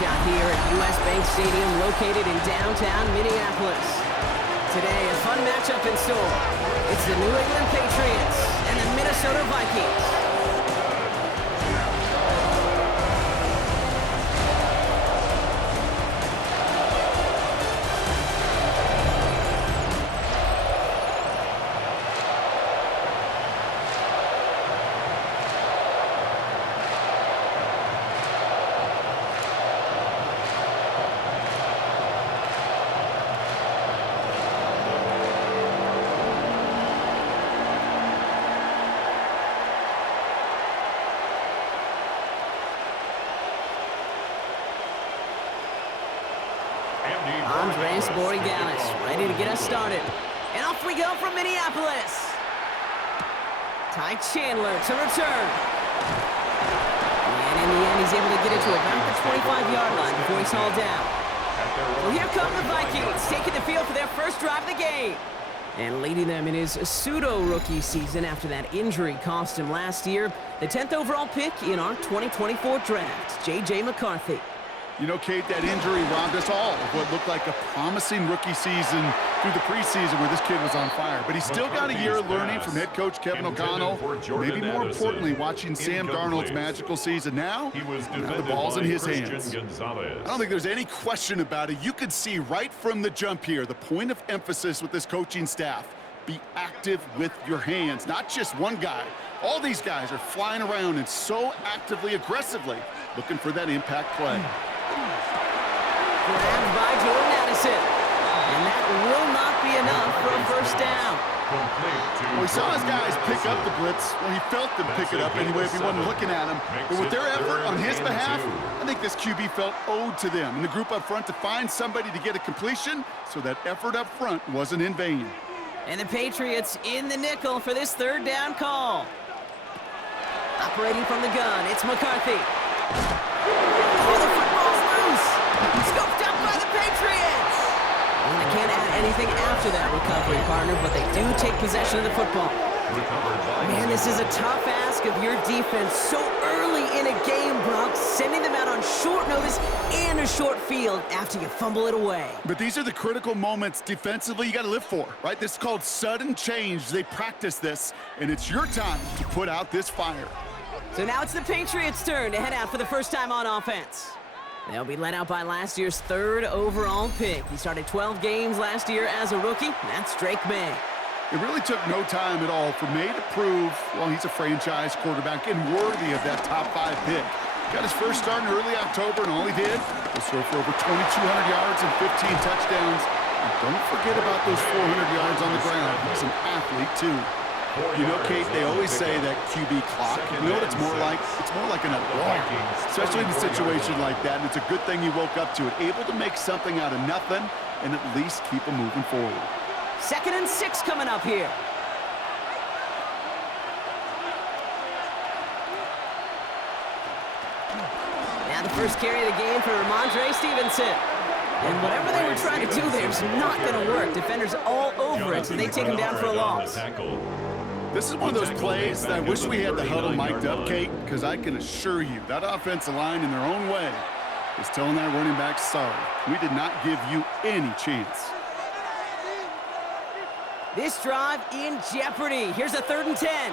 shot here at US Bank Stadium, located in downtown Minneapolis. Today, a fun matchup in store. It's the New England Patriots and the Minnesota Vikings. Ready to get us started. And off we go from Minneapolis. Ty Chandler to return. And in the end, he's able to get it to about the 25-yard line before he's hauled down. Well, here come the Vikings, taking the field for their first drive of the game. And leading them in his pseudo-rookie season after that injury cost him last year. The 10th overall pick in our 2024 draft, J.J. McCarthy. You know, Kate, that injury robbed us all of what looked like a promising rookie season through the preseason where this kid was on fire. But he's still got a year learning from head coach Kevin O'Connell. Maybe more importantly, watching Sam Darnold's magical season. Now the ball's in his hands. I don't think there's any question about it. You could see right from the jump here, the point of emphasis with this coaching staff. Be active with your hands, not just one guy. All these guys are flying around and so actively, aggressively looking for that impact play. Grabbed by Jordan Addison. And that will not be enough for a first down. Well, he saw his guys pick up the blitz. Well, he felt them pick it up anyway if he wasn't looking at him. But with their effort on his behalf, I think this QB felt owed to them and the group up front to find somebody to get a completion, so that effort up front wasn't in vain. And the Patriots in the nickel for this third down call. Operating from the gun, it's McCarthy. Oh, the football's loose. Scooped up by the Patriots. And they can't add anything after that recovery, partner, but they do take possession of the football. Man, this is a tough ask of your defense so early in a game, Brock, sending them out on short notice and a short field after you fumble it away. But these are the critical moments defensively you got to live for, right? This is called sudden change. They practice this, and it's your time to put out this fire. So now it's the Patriots' turn to head out for the first time on offense. They'll be led out by last year's third overall pick. He started 12 games last year as a rookie. That's Drake May. It really took no time at all for May to prove, well, he's a franchise quarterback and worthy of that top 5 pick. Got his first start in early October, and all he did was throw for over 2,200 yards and 15 touchdowns. And don't forget about those 400 yards on the ground. He's an athlete, too. You know, Kate, they always say that QB clock. You know what it's more like? It's more like an alarm, especially in a situation like that. And it's a good thing you woke up to it, able to make something out of nothing and at least keep them moving forward. 2nd and 6 coming up here. Now the first carry of the game for Ramondre Stevenson. And whatever they were trying to do there is not going to work. Defenders all over it, so they take him down for a loss. This is one of those plays that I wish we had the huddle mic'd up, Kate, because I can assure you that offensive line in their own way is telling that running back, sorry, we did not give you any chance. This drive in jeopardy. Here's a 3rd and 10.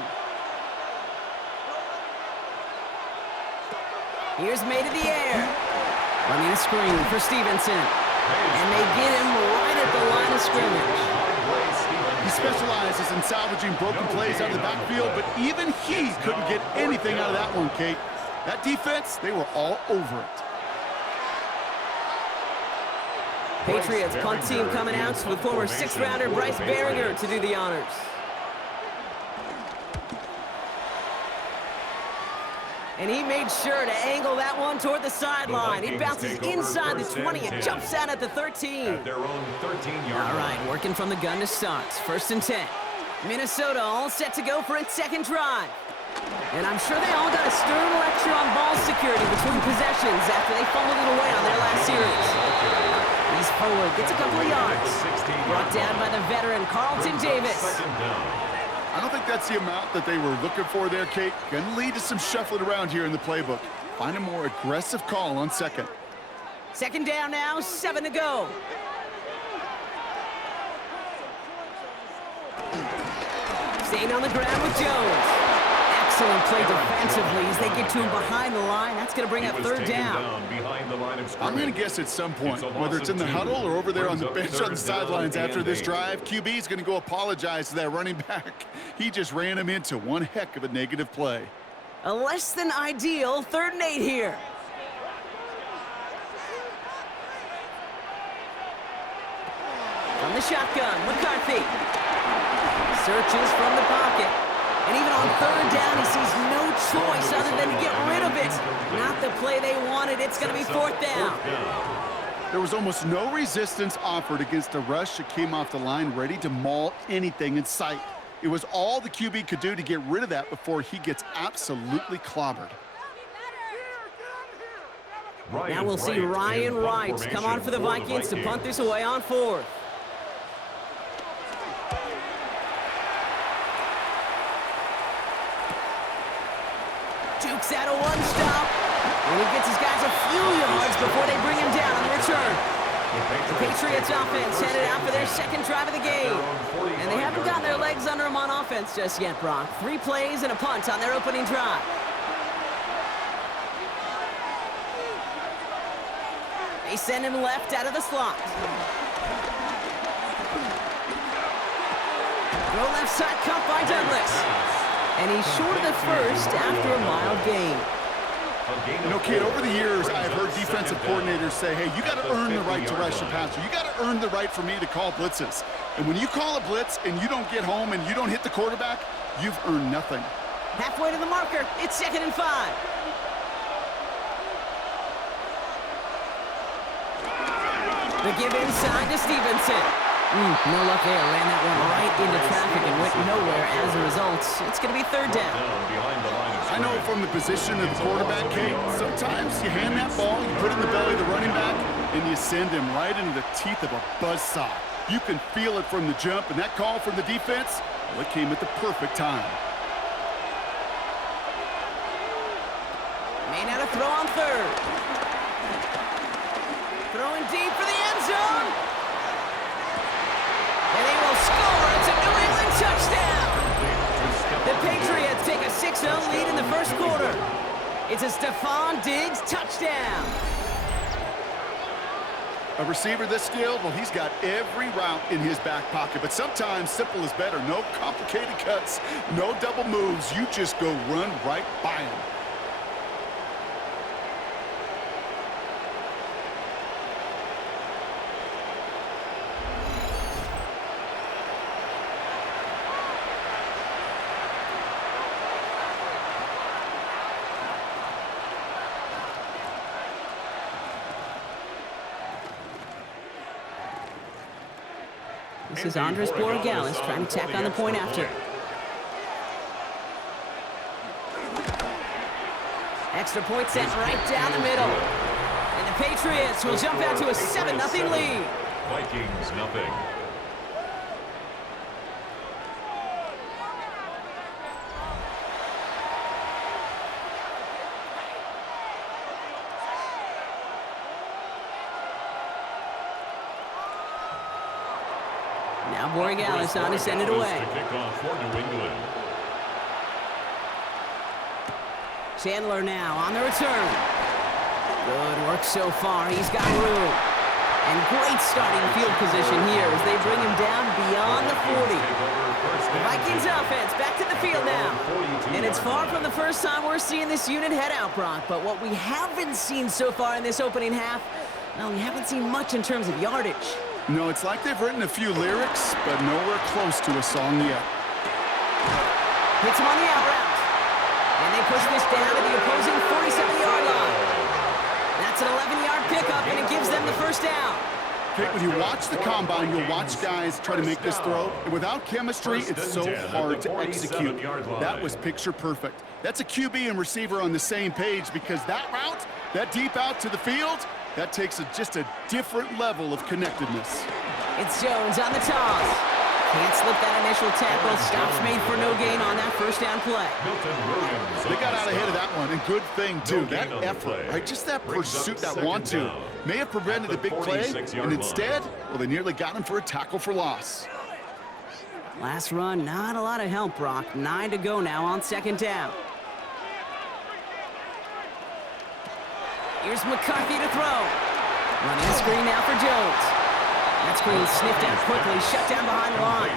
Here's May to the air. Running a screen for Stevenson. And they get him right at the line of scrimmage. He specializes in salvaging broken plays out of the backfield, but even he couldn't get anything out of that one, Kate. That defense, they were all over it. Patriots punt team coming out with former 6th-rounder Bryce Baringer to do the honors. And he made sure to angle that one toward the sideline. He bounces inside the 20 and jumps out at the 13. All right, working from the gun to start. 1st and 10. Minnesota all set to go for its second drive. And I'm sure they all got a stern lecture on ball security between possessions after they fumbled it away on their last series. He's forward, gets a couple of yards. Brought down by the veteran Carlton Davis. I don't think that's the amount that they were looking for there, Kate. Going to lead to some shuffling around here in the playbook. Find a more aggressive call on 2nd. Second down now, 7 to go. Staying on the ground with Jones. Excellent play defensively as they get to him behind the line. That's going to bring up third down. I'm going to guess at some point, whether it's in the huddle or over there on the bench on the sidelines after this drive, QB is going to go apologize to that running back. He just ran him into one heck of a negative play. A less than ideal 3rd and 8 here. From the shotgun, McCarthy. Searches from the pocket. And even on 3rd down, he sees no choice other than to get rid of it. Not the play they wanted. It's going to be 4th down. There was almost no resistance offered against a rush that came off the line ready to maul anything in sight. It was all the QB could do to get rid of that before he gets absolutely clobbered. Now we'll see Ryan Wright come on for the Vikings to punt this away on 4th. Dukes out a one-stop, and he gets his guys a few yards before they bring him down on the return. The Patriots offense headed out for their 2nd drive of the game. And they haven't gotten their legs under them on offense just yet, Brock. 3 plays and a punt on their opening drive. They send him left out of the slot. Throw left side, caught by Douglas. And he's short of the first after a mild gain. You know, kid, over the years, I've heard defensive coordinators say, hey, you got to earn the right to rush the passer. You got to earn the right for me to call blitzes. And when you call a blitz and you don't get home and you don't hit the quarterback, you've earned nothing. Halfway to the marker, it's 2nd and 5. The give inside to Stevenson. No luck there. Ran that one right into traffic and went nowhere as a result. It's going to be 3rd down. I know from the position of the quarterback, Kate, sometimes you hand that ball, you put it in the belly of the running back, and you send him right into the teeth of a buzzsaw. You can feel it from the jump, and that call from the defense, well, it came at the perfect time. May not have throw on 3rd. Throwing deep for the end zone. And they will score. It's a New England touchdown. The Patriots take a 6-0 lead in the 1st quarter. It's a Stephon Diggs touchdown. A receiver this skilled, well, he's got every route in his back pocket, but sometimes simple is better. No complicated cuts, no double moves. You just go run right by him. This is Andres Borregales trying to tack on the point after. Extra point sent right down the middle. And the Patriots will jump out to a 7-0 lead. Vikings nothing. Now Borregales on to send it away. Chandler now on the return. Good work so far. He's got room. And great starting field position here as they bring him down beyond the 40. The Vikings offense back to the field now. And it's far from the first time we're seeing this unit head out, Brock. But what we haven't seen so far in this opening half, well, we haven't seen much in terms of yardage. No, it's like they've written a few lyrics, but nowhere close to a song yet. Hits him on the out route. And they push this down to the opposing 47-yard line. That's an 11-yard pickup, and it gives them the 1st down. Okay, when you watch the combine, you'll watch guys try to make this throw. And without chemistry, it's so hard to execute. That was picture perfect. That's a QB and receiver on the same page because that route, that deep out to the field, that takes just a different level of connectedness. It's Jones on the toss. Can't slip that initial tackle. Stops made for no gain on that 1st down play. They got out ahead of that one, and good thing, too. That effort, right? Just that pursuit, that want to. May have prevented a big play, and instead, well, they nearly got him for a tackle for loss. Last run, not a lot of help, Brock. 9 to go now on second down. Here's McCarthy to throw. Running a screen now for Jones. That screen sniffed out quickly, shut down behind the line.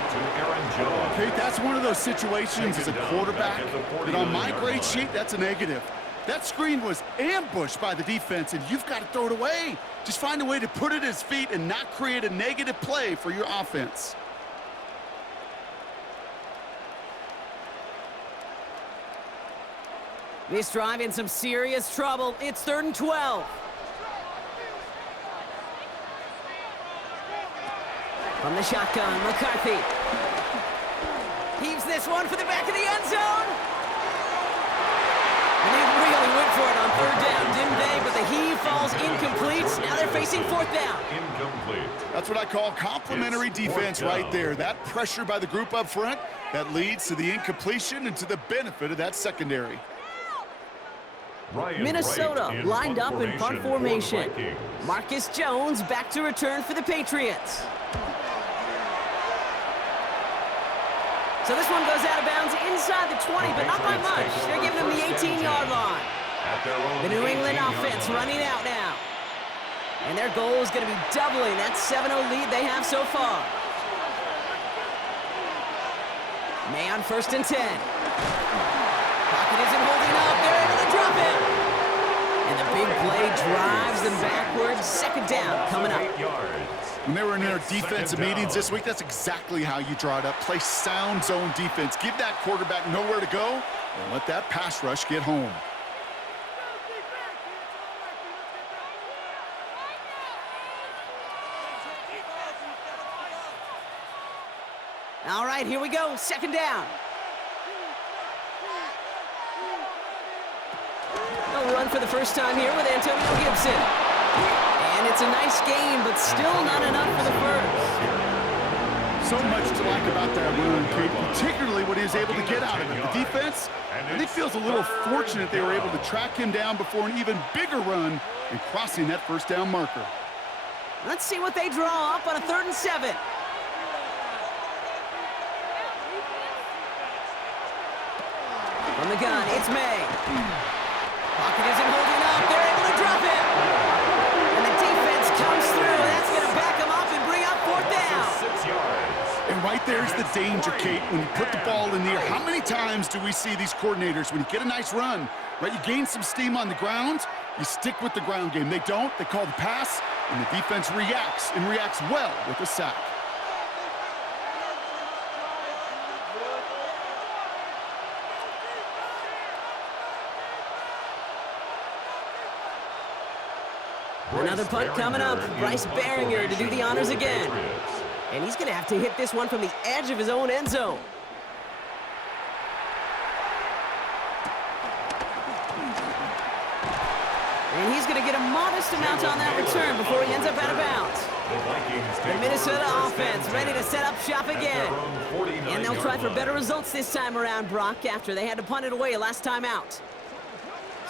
Okay, that's one of those situations as a quarterback that on my grade sheet, that's a negative. That screen was ambushed by the defense, and you've got to throw it away. Just find a way to put it at his feet and not create a negative play for your offense. This drive in some serious trouble. It's 3rd and 12. From the shotgun, McCarthy. Heaves this one for the back of the end zone. And they really went for it on 3rd down, didn't they? But the heave falls incomplete. Now they're facing 4th down. Incomplete. That's what I call complimentary defense right there. That pressure by the group up front, that leads to the incompletion and to the benefit of that secondary. Minnesota lined up in punt formation. Marcus Jones back to return for the Patriots. So this one goes out of bounds inside the 20, but not by much. They're giving him the 18-yard line. The New England offense running out now. And their goal is going to be doubling that 7-0 lead they have so far. May on 1st and 10. Pocket isn't holding up. They're able to drop him. And the big play drives them backwards. 2nd down coming up. When they were in their defensive meetings this week, that's exactly how you draw it up. Play sound zone defense. Give that quarterback nowhere to go and let that pass rush get home. All right, here we go. 2nd down. They'll run for the first time here with Antonio Gibson. And it's a nice game, but still not enough for the first. So much to like about that run, Kate, particularly what he was able to get out of it. The defense, I think, feels a little fortunate they were able to track him down before an even bigger run and crossing that 1st down marker. Let's see what they draw up on a 3rd and 7. From the gun, it's May. Pocket isn't holding up. They're able to drop him. And the defense comes through. That's going to back him up and bring up 4th down. 6 yards. And right there's the danger, Kate, when you put the ball in the air. How many times do we see these coordinators, when you get a nice run, right, you gain some steam on the ground, you stick with the ground game. They don't. They call the pass, and the defense reacts, and reacts well with a sack. Another punt coming up. Bryce Baringer to do the honors again. And he's going to have to hit this one from the edge of his own end zone. And he's going to get a modest amount on that return before he ends up out of bounds. The Minnesota offense ready to set up shop again. And they'll try for better results this time around, Brock, after they had to punt it away last time out.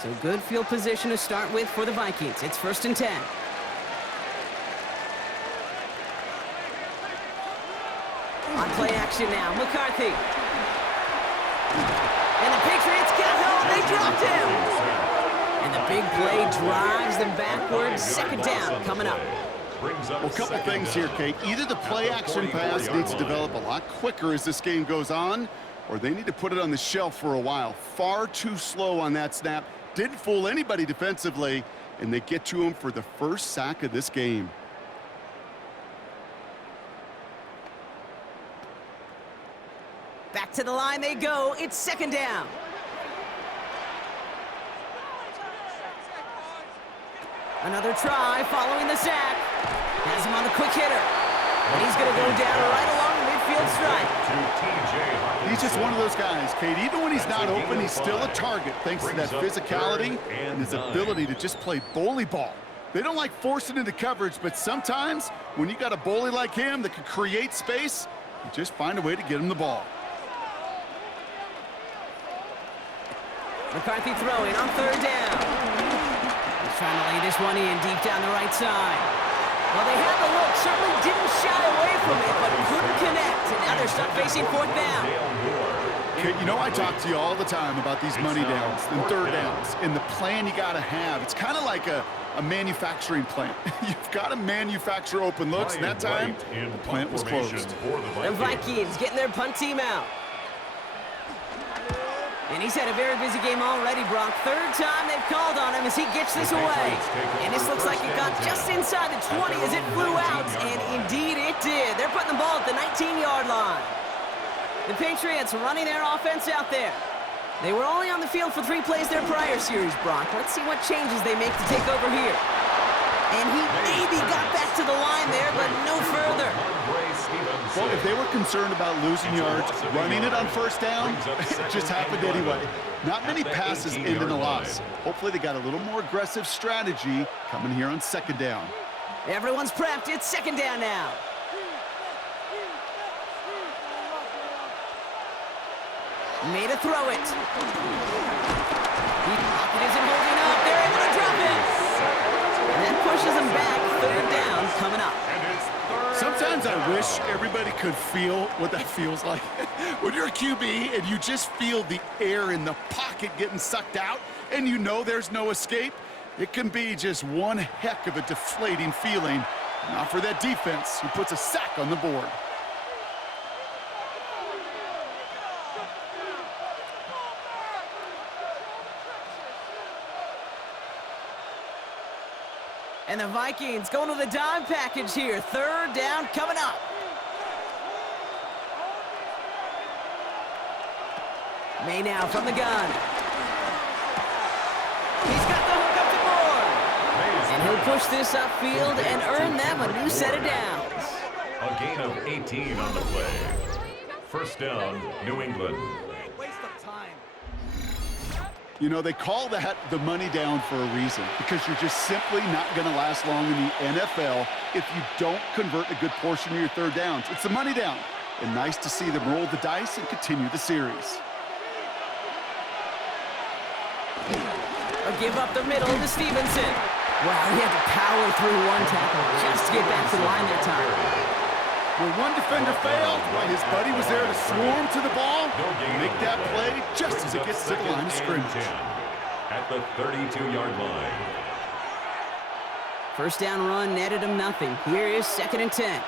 So good field position to start with for the Vikings. It's 1st and 10. On play action now, McCarthy. And the Patriots got home. They dropped him. And the big play drives them backwards. 2nd down coming up. Well, a couple things here, Kate. Either the play action pass needs to develop a lot quicker as this game goes on, or they need to put it on the shelf for a while. Far too slow on that snap. Didn't fool anybody defensively, and they get to him for the first sack of this game. Back to the line they go. It's 2nd down. Another try following the sack. Has him on the quick hitter. And he's going to go down right along the midfield stripe. He's just one of those guys, Kate. Even when he's not open, he's still a target thanks to that physicality and his ability to just play bully ball. They don't like forcing into coverage, but sometimes when you got a bully like him that can create space, you just find a way to get him the ball. McCarthy throwing on 3rd down. trying to lay this one in deep down the right side. Well, they had the look, certainly didn't shy away from it, but couldn't connect. And now they're stuck facing fourth down. Okay, you know I talk to you all the time about these money downs and third downs and the plan you got to have. It's kind of like a manufacturing plant. You've got to manufacture open looks, and that time, the plant was closed. The Vikings getting their punt team out. And he's had a very busy game already, Brock. Third time they've called on him as he gets this away. And this looks like it got just inside the 20 as it flew out, and indeed it did. They're putting the ball at the 19-yard line. The Patriots running their offense out there. They were only on the field for 3 plays their prior series, Brock. Let's see what changes they make to take over here. And he maybe got back to the line there, but no further. Well, if they were concerned about losing yards, running it on first down, it just happened anyway. Not many passes end in a loss. Hopefully they got a little more aggressive strategy coming here on second down. Everyone's prepped. It's second down now. Made a throw it. The pocket isn't holding up. They're able to drop it. And that pushes them back. Third down coming up. Sometimes I wish everybody could feel what that feels like. When you're a QB and you just feel the air in the pocket getting sucked out and you know there's no escape, it can be just one heck of a deflating feeling. Not for that defense who puts a sack on the board. And the Vikings going to the dime package here. Third down coming up. May now from the gun. He's got the hook up the board. And he'll push this upfield and earn them a new set of downs. A gain of 18 on the play. First down, New England. You know, they call that the money down for a reason, because you're just simply not going to last long in the NFL if you don't convert a good portion of your third downs. It's the money down, and nice to see them roll the dice and continue the series. A give up the middle to Stevenson. Wow, he had to power through one tackle just to get back to the line that time. When one defender failed, his buddy was there to swarm to the ball and make that play just as it gets to the line of scrimmage. At the 32-yard line. First down run netted him nothing. Here is 2nd and 10.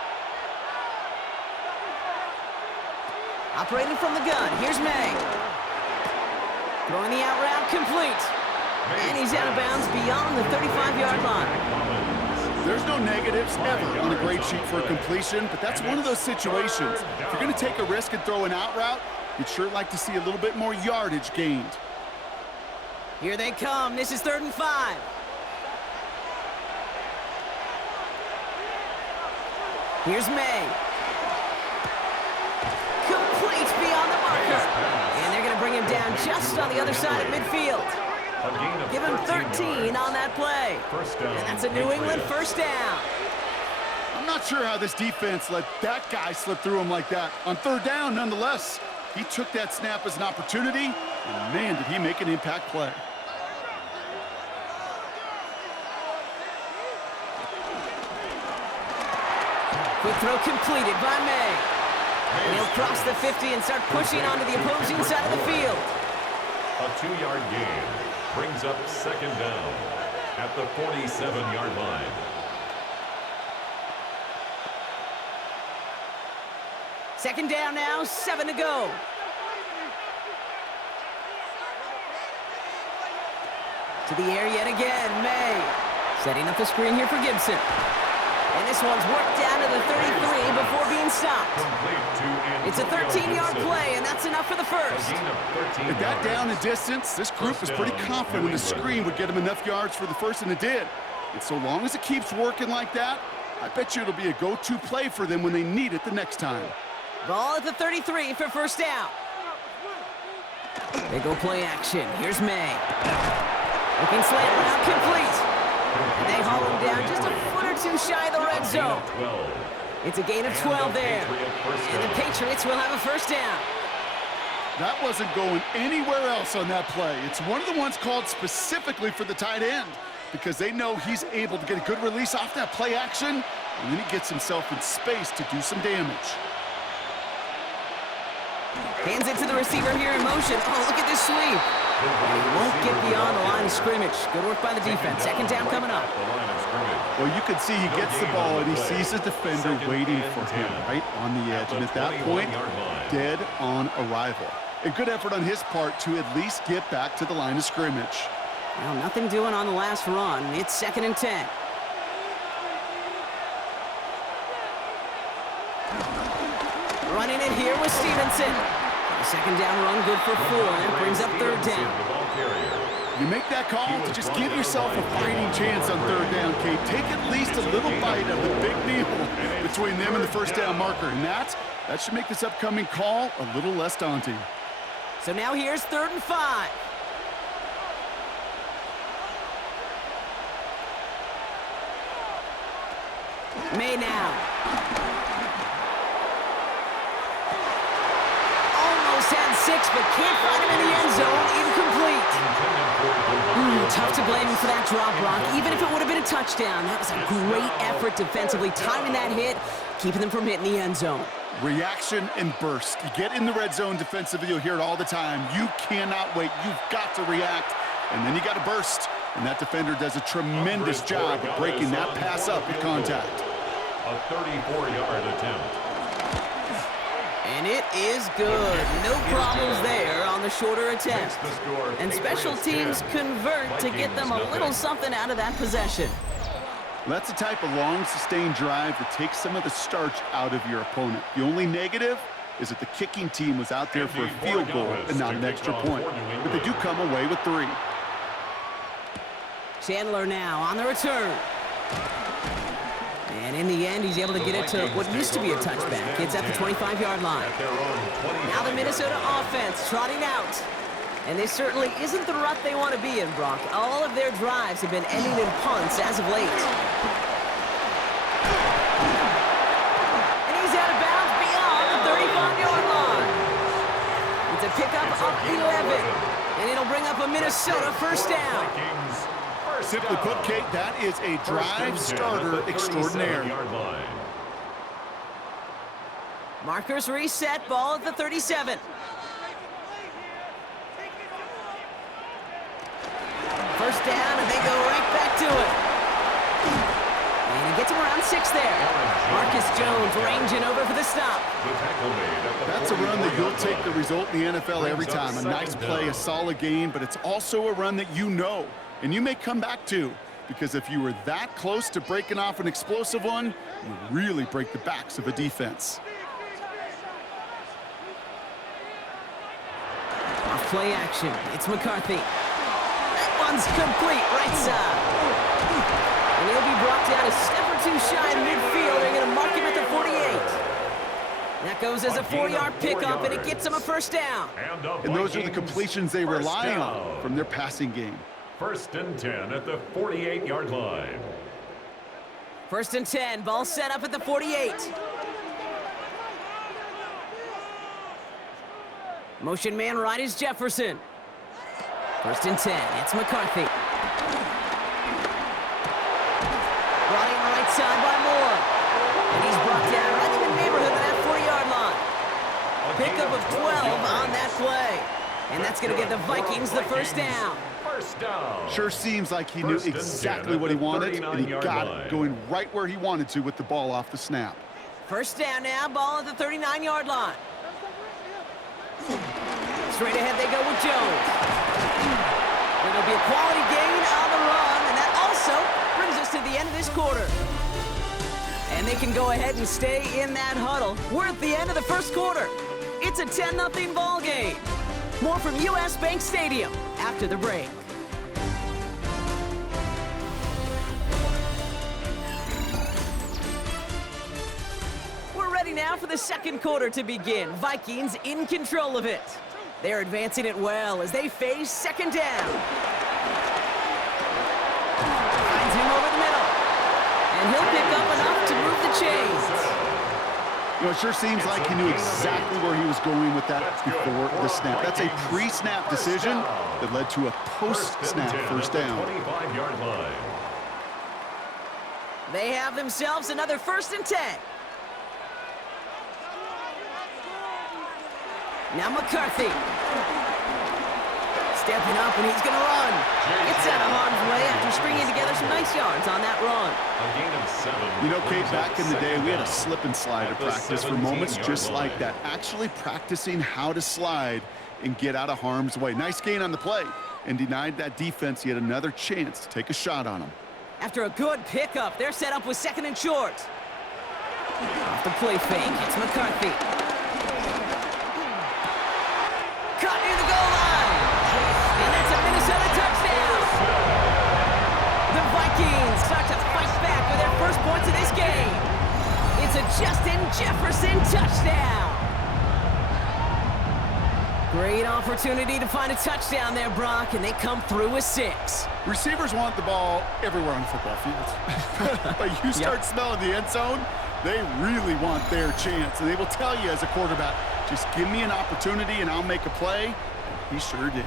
Operating from the gun, here's May. Throwing the out route complete. And he's out of bounds beyond the 35-yard line. There's no negatives ever on a grade sheet for a completion, but that's one of those situations. If you're going to take a risk and throw an out route, you'd sure like to see a little bit more yardage gained. Here they come. This is 3rd and 5. Here's May. Complete beyond the marker. And they're going to bring him down just on the other side of midfield. Give him 13 on that play. And that's a New England first down. I'm not sure how this defense let that guy slip through him like that. On third down, nonetheless, he took that snap as an opportunity, and man, did he make an impact play. Quick throw completed by May. And he'll cross the 50 and start pushing onto the opposing side of the field. A 2-yard gain brings up 2nd down at the 47-yard line. Second down now, 7 to go. To the air yet again, May. Setting up the screen here for Gibson. And this one's worked down to the 33 before being stopped. It's a 13-yard play, and that's enough for the first. At that down and distance, this group was pretty confident the screen would get them enough yards for the first, and it did. And so long as it keeps working like that, I bet you it'll be a go-to play for them when they need it the next time. Ball at the 33 for first down. They go play action. Here's May. Looking slant route complete. And they haul him down just a foot or two shy of the red zone. It's a gain of 12 there. And the Patriots will have a first down. That wasn't going anywhere else on that play. It's one of the ones called specifically for the tight end. because they know he's able to get a good release off that play action, and then he gets himself in space to do some damage. Hands it to the receiver here in motion. Oh, look at this sweep. And he won't get beyond the line of scrimmage. Good work by the defense. Second down coming up. Well, you can see he gets the ball and he sees the defender waiting for him right on the edge. And at that point, dead on arrival. A good effort on his part to at least get back to the line of scrimmage. Well, nothing doing on the last run. It's 2nd and 10. Running it here with Stevenson. The second down run good for 4. That brings up 3rd down. You make that call to just give yourself a fighting chance on 3rd down, Kate. Take at least a little bite of the big meal between them and the first down marker. And that should make this upcoming call a little less daunting. So now here's 3rd and 5. May now. Almost had 6, but can't find him in the end zone. Incomplete. Tough to blame him for that drop, Brock. Even if it would have been a touchdown, that was a great effort defensively, timing that hit, keeping them from hitting the end zone. Reaction and burst. You get in the red zone defensively, you'll hear it all the time. You cannot wait. You've got to react, and then you got to burst. And that defender does a tremendous job of breaking that pass up at contact. A 34-yard attempt. And it is good. No problems there on the shorter attempt. And special teams convert to get them a little something out of that possession. Well, that's the type of long, sustained drive that takes some of the starch out of your opponent. The only negative is that the kicking team was out there for a field goal and not an extra point. But they do come away with 3. Chandler now on the return. And in the end, he's able to get it to what used to be a touchback. It's at the 25-yard line. Now the Minnesota offense trotting out. And this certainly isn't the rut they want to be in, Brock. All of their drives have been ending in punts as of late. And he's out of bounds beyond the 35-yard line. It's a pickup of 11. And it'll bring up a Minnesota first down. Simply put, Kate, that is a drive starter extraordinaire. Markers reset, ball at the 37. First down, and they go right back to it. And he gets him around 6 there. Marcus Jones ranging over for the stop. That's a run that you'll take the result in the NFL every time. A nice play, a solid game, but it's also a run that you know and you may come back to, because if you were that close to breaking off an explosive one, you really break the backs of a defense. Off play action, it's McCarthy. That one's complete, right side. And he'll be brought down a step or 2 shy in midfield. They're going to mark him at the 48. That goes as a 4-yard pickup, and it gets him a first down. And those are the completions they rely on from their passing game. 1st and 10 at the 48-yard line. 1st and 10, ball set up at the 48. Motion man right is Jefferson. 1st and 10, it's McCarthy. Running right side by Moore. And he's brought down right in the neighborhood of that 40-yard line. Pickup of 12 on that play. And that's going to give the Vikings the first down. Sure seems like he knew exactly what he wanted, and he got it, going right where he wanted to with the ball off the snap. First down now, ball at the 39-yard line. Straight ahead they go with Jones. It'll be a quality gain on the run, and that also brings us to the end of this quarter. And they can go ahead and stay in that huddle. We're at the end of the first quarter. It's a 10-0 ball game. More from US Bank Stadium after the break. We're ready now for the second quarter to begin. Vikings in control of it. They're advancing it well as they face second down. Finds him over the middle. And he'll pick up enough to move the chains. You know, it sure seems like he knew exactly where he was going with that before the snap. That's a pre-snap decision that led to a post-snap first down. 25-yard line. They have themselves another 1st and 10. Now McCarthy. Stepping up, and he's going to run. Gets out of harm's way after stringing together some nice yards on that run. A gain of 7. You know, Kate, back in the day, we had a slip and slide at practice for moments just like that. Actually practicing how to slide and get out of harm's way. Nice gain on the play, and denied that defense yet another chance to take a shot on him. After a good pickup, they're set up with 2nd and short. Off the play fake, it's McCarthy. Caught near the goal line. And that's a Minnesota touchdown. The Vikings start to fight back with their first points of this game. It's a Justin Jefferson touchdown. Great opportunity to find a touchdown there, Brock, and they come through with 6. Receivers want the ball everywhere on football fields. But you start smelling the end zone, they really want their chance. And they will tell you as a quarterback, just give me an opportunity and I'll make a play. And he sure did.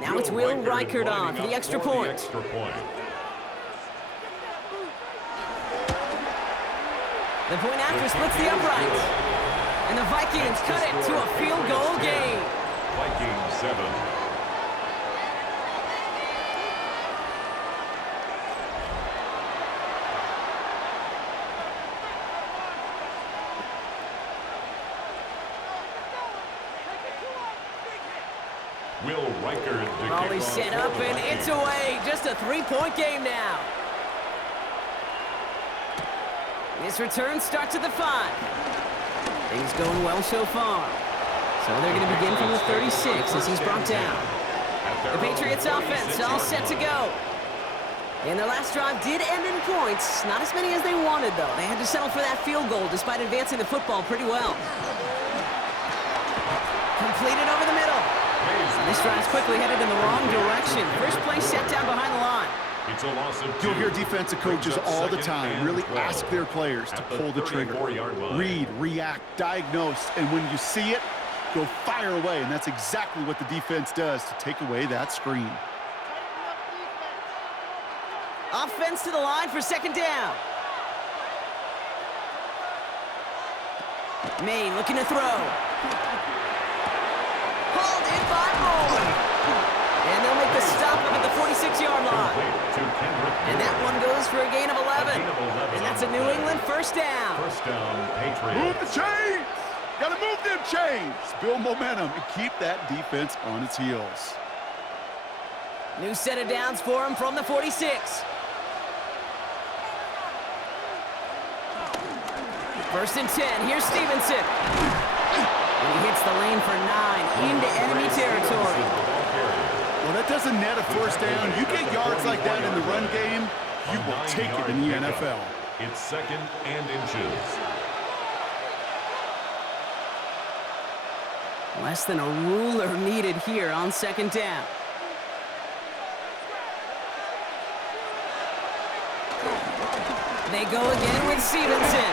Now it's Will Reichert on for the extra point. The point after splits the uprights. And the Vikings cut it to a field goal game. Vikings 7. Will Reichert. Volley set up and it's away. Just a 3-point game now. This return starts at the 5. Things going well so far. So they're going to begin from the 36 as he's brought down. The Patriots offense all set to go. And their last drive did end in points. Not as many as they wanted, though. They had to settle for that field goal despite advancing the football pretty well. Completed over the middle. And this drive's quickly headed in the wrong direction. First play set down behind the line. It's a loss of 2. You'll hear defensive coaches all the time really ask their players to pull the trigger. Read, react, diagnose, and when you see it, go fire away. And that's exactly what the defense does to take away that screen. Offense to the line for 2nd down. May looking to throw. Hauled in by Bowman. And they'll make the stop up at the 46-yard line. And that one goes for a gain of 11. And that's a New England first down. First down, Patriots. Move the chains! Gotta move them chains! Build momentum and keep that defense on its heels. New set of downs for him from the 46. First and 10. Here's Stevenson. And he hits the lane for 9 into enemy territory. Well, that doesn't net a first down. You get yards like that in the run game, you will take it in the NFL. It's 2nd and inches. Less than a ruler needed here on 2nd down. They go again with Stevenson.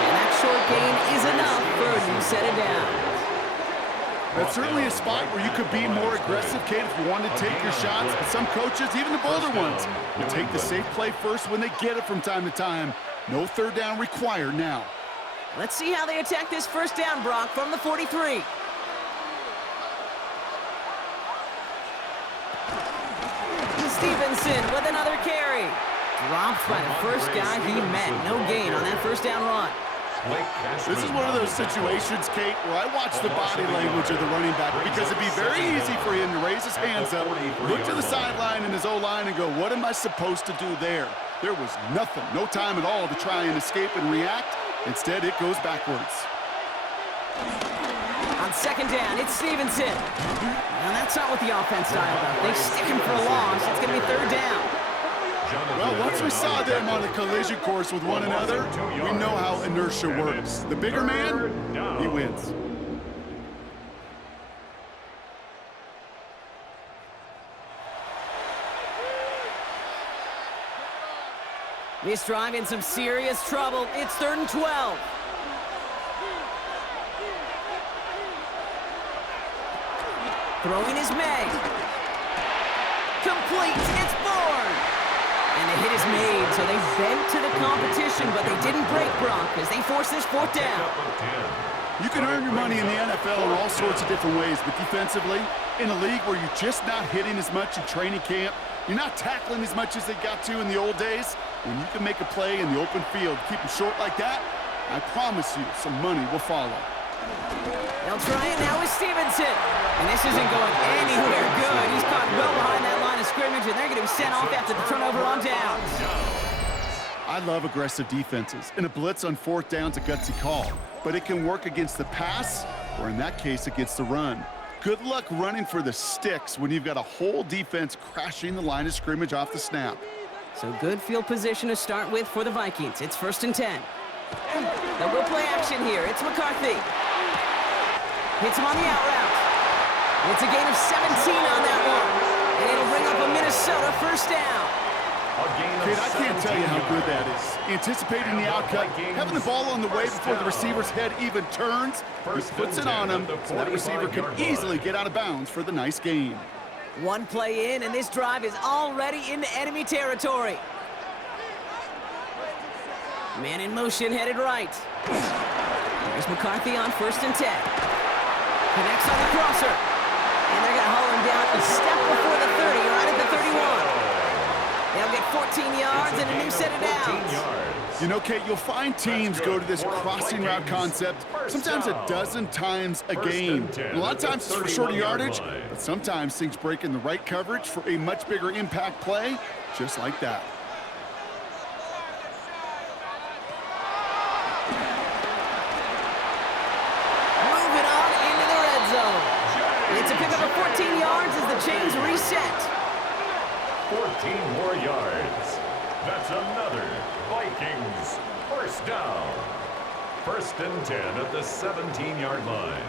And that short gain is enough for a new set of downs. That's certainly a spot where you could be more aggressive, Kate, if you wanted to take your shots. But some coaches, even the bolder ones, will take the safe play first when they get it from time to time. No 3rd down required now. Let's see how they attack this first down, Brock, from the 43. Stevenson with another carry. Dropped by the first guy he met. No gain on that first down run. This is one of those situations, Kate, where I watch the body language of the running back because it'd be very easy for him to raise his hands up, look to the sideline in his O-line and go, what am I supposed to do there? There was nothing, no time at all to try and escape and react. Instead, it goes backwards. On 2nd down, it's Stevenson. Now that's not what the offense dialed up. They stick him for a loss. It's going to be 3rd down. Well, once we saw them on a collision course with one another, we know how inertia works. The bigger man, he wins. This drive in some serious trouble. It's 3rd and 12. Throwing is May. Complete. It's Bourne. And the hit is made, so they bent to the competition, but they didn't break Brock as they force this 4th down. You can earn your money in the NFL in all sorts of different ways, but defensively, in a league where you're just not hitting as much in training camp, you're not tackling as much as they got to in the old days, when you can make a play in the open field, keep them short like that, I promise you some money will follow. They'll try it now with Stevenson. And this isn't going anywhere good. He's caught well behind that line of scrimmage, and they're going to be sent off after the turnover on downs. I love aggressive defenses, and a blitz on 4th down's a gutsy call. But it can work against the pass, or in that case, against the run. Good luck running for the sticks when you've got a whole defense crashing the line of scrimmage off the snap. So good field position to start with for the Vikings. It's 1st and 10. They'll go play action here. It's McCarthy. Hits him on the out route. It's a gain of 17 on that one. And it'll bring up a Minnesota 1st down. Kid, I can't tell you how good that is. Anticipating the outcut, having the ball on the way before the receiver's head even turns, he puts it on him so that receiver can easily get out of bounds for the nice gain. One play in, and this drive is already into enemy territory. Man in motion, headed right. There's McCarthy on 1st and 10. Connects on the crosser. And they're going to haul him down a step before the 30, right at the 31. They'll get 14 yards and a new set of downs. You know, Kate, you'll find teams go to this crossing route concept sometimes a dozen times a game. A lot of times it's for shorter yardage, but sometimes things break in the right coverage for a much bigger impact play, just like that. Moving on into the red zone. It's a pickup of 14 yards as the chains reset. 14 more yards. That's another Vikings 1st down. 1st and 10 at the 17-yard line.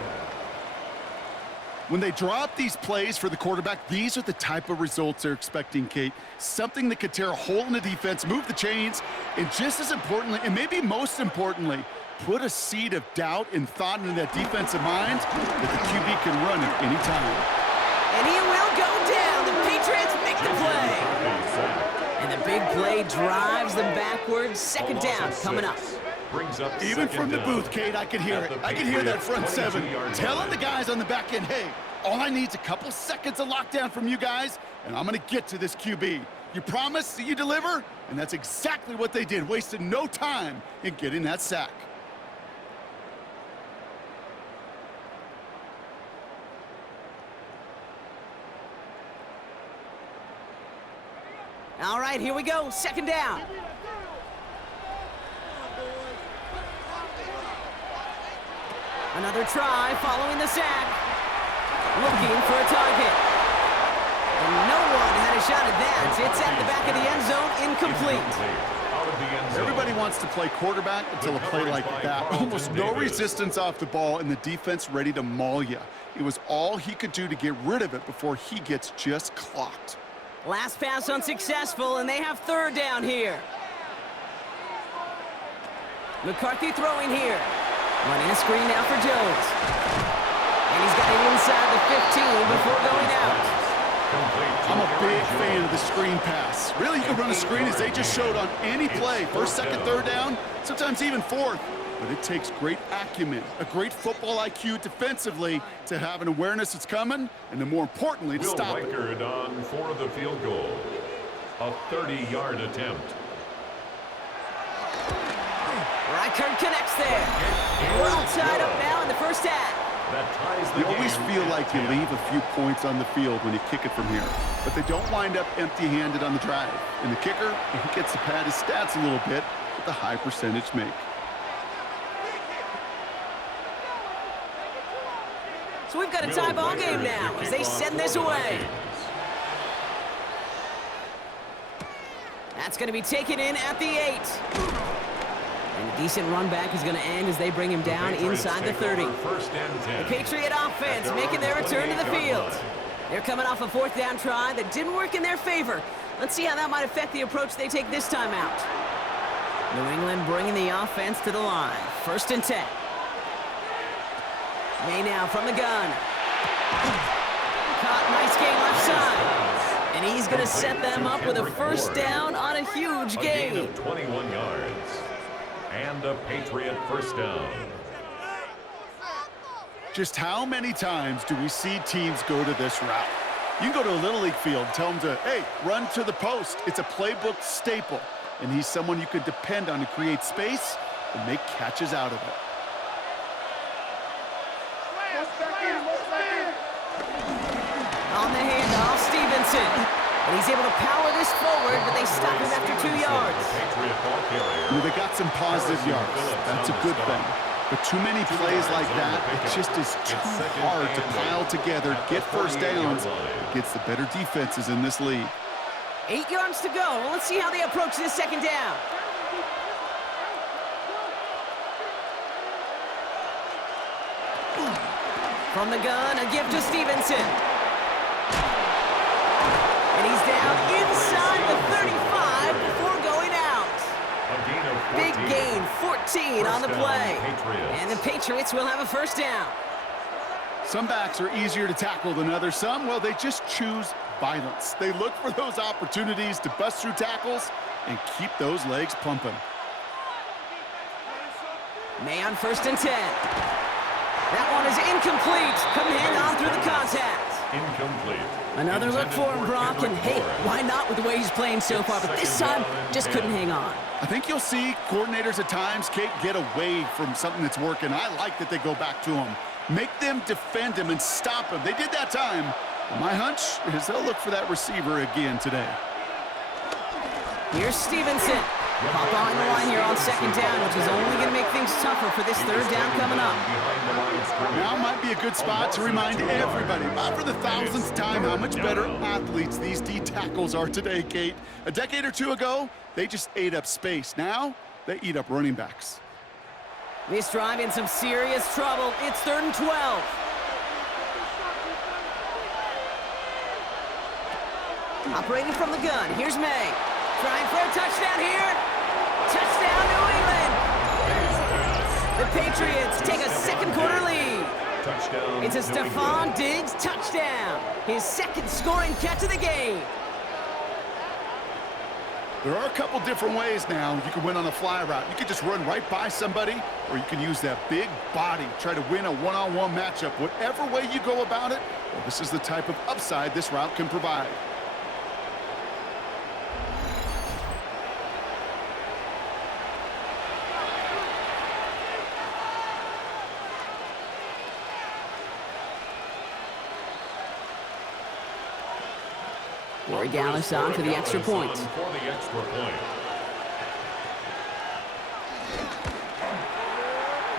When they drop these plays for the quarterback, these are the type of results they're expecting, Kate. Something that could tear a hole in the defense, move the chains, and just as importantly, and maybe most importantly, put a seed of doubt and thought into that defensive mind that the QB can run at any time. And he will go down. The Patriots make the play. And the big play drives them backwards. 2nd down coming up. Even from the booth, Kate, I could hear it. I could hear that front 7 telling the guys on the back end, hey, all I need is a couple seconds of lockdown from you guys, and I'm going to get to this QB. You promise that you deliver? And that's exactly what they did, wasted no time in getting that sack. All right, here we go. 2nd down. Another try following the sack. Looking for a target. And no one had a shot at that. It's at the back of the end zone, incomplete. Everybody wants to play quarterback until a play like that. Almost no resistance off the ball and the defense ready to maul you. It was all he could do to get rid of it before he gets just clocked. Last pass unsuccessful, and they have 3rd down here. McCarthy throwing here. Running a screen now for Jones. And he's got it inside the 15 before going out. I'm a big fan of the screen pass. Really, you can run a screen as they just showed on any play. 1st, 2nd, 3rd down, sometimes even 4th. But it takes great acumen, a great football IQ defensively to have an awareness it's coming, and then more importantly, to stop it. On for the field goal. A 30-yard attempt. Reichard connects there. We're all tied up now in the 1st half. You always feel like you leave a few points on the field when you kick it from here, but they don't wind up empty-handed on the drive. And the kicker, he gets to pad his stats a little bit with a high percentage make. So we've got a tie ball game now as they send this away. That's going to be taken in at the 8. And a decent run back is going to end as they bring him down inside the 30. The Patriot offense making their return to the field. They're coming off a 4th down try that didn't work in their favor. Let's see how that might affect the approach they take this time out. New England bringing the offense to the line. 1st and 10. May now from the gun. Caught, nice gain left side. And he's going to set them up with a 1st down on a huge gain. A gain of 21 yards. And a Patriot 1st down. Just how many times do we see teams go to this route? You can go to a Little League field, tell them to, hey, run to the post. It's a playbook staple. And he's someone you can depend on to create space and make catches out of it. On the handoff, Stevenson. And he's able to power this forward, but they stop him after 2 yards. Well, they got some positive yards. That's a good thing. But too many plays like that, it just is too hard to pile together, get 1st downs against the better defenses in this league. 8 yards to go. Well, let's see how they approach this 2nd down. From the gun, a give to Stevenson. And he's down inside the 35 before going out. Big gain, 14 on the play. And the Patriots will have a 1st down. Some backs are easier to tackle than others. Some, well, they just choose violence. They look for those opportunities to bust through tackles and keep those legs pumping. May on 1st and 10. That one is incomplete. Couldn't hang on through the contact. Incomplete. Another look for him, Brock, and hey, why not with the way he's playing so far? But this time, just couldn't hang on. I think you'll see coordinators at times, Kate, get away from something that's working. I like that they go back to him. Make them defend him and stop him. They did that time. My hunch is they'll look for that receiver again today. Here's Stevenson. Pop behind the line here on 2nd down, which is only going to make things tougher for this 3rd down coming up. Now might be a good spot to remind everybody, not for the 1000th time, how much better athletes these D tackles are today, Kate. A decade or 2 ago, they just ate up space. Now, they eat up running backs. This drive in some serious trouble. It's 3rd and 12. Operating from the gun, here's May. Trying for a touchdown here. Touchdown, New England. The Patriots take a 2nd quarter lead. Touchdown. It's a Stephon Diggs touchdown. His 2nd scoring catch of the game. There are a couple different ways now you can win on a fly route. You can just run right by somebody, or you can use that big body, try to win a one-on-one matchup. Whatever way you go about it, well, this is the type of upside this route can provide. Corey Gallis on for the extra point.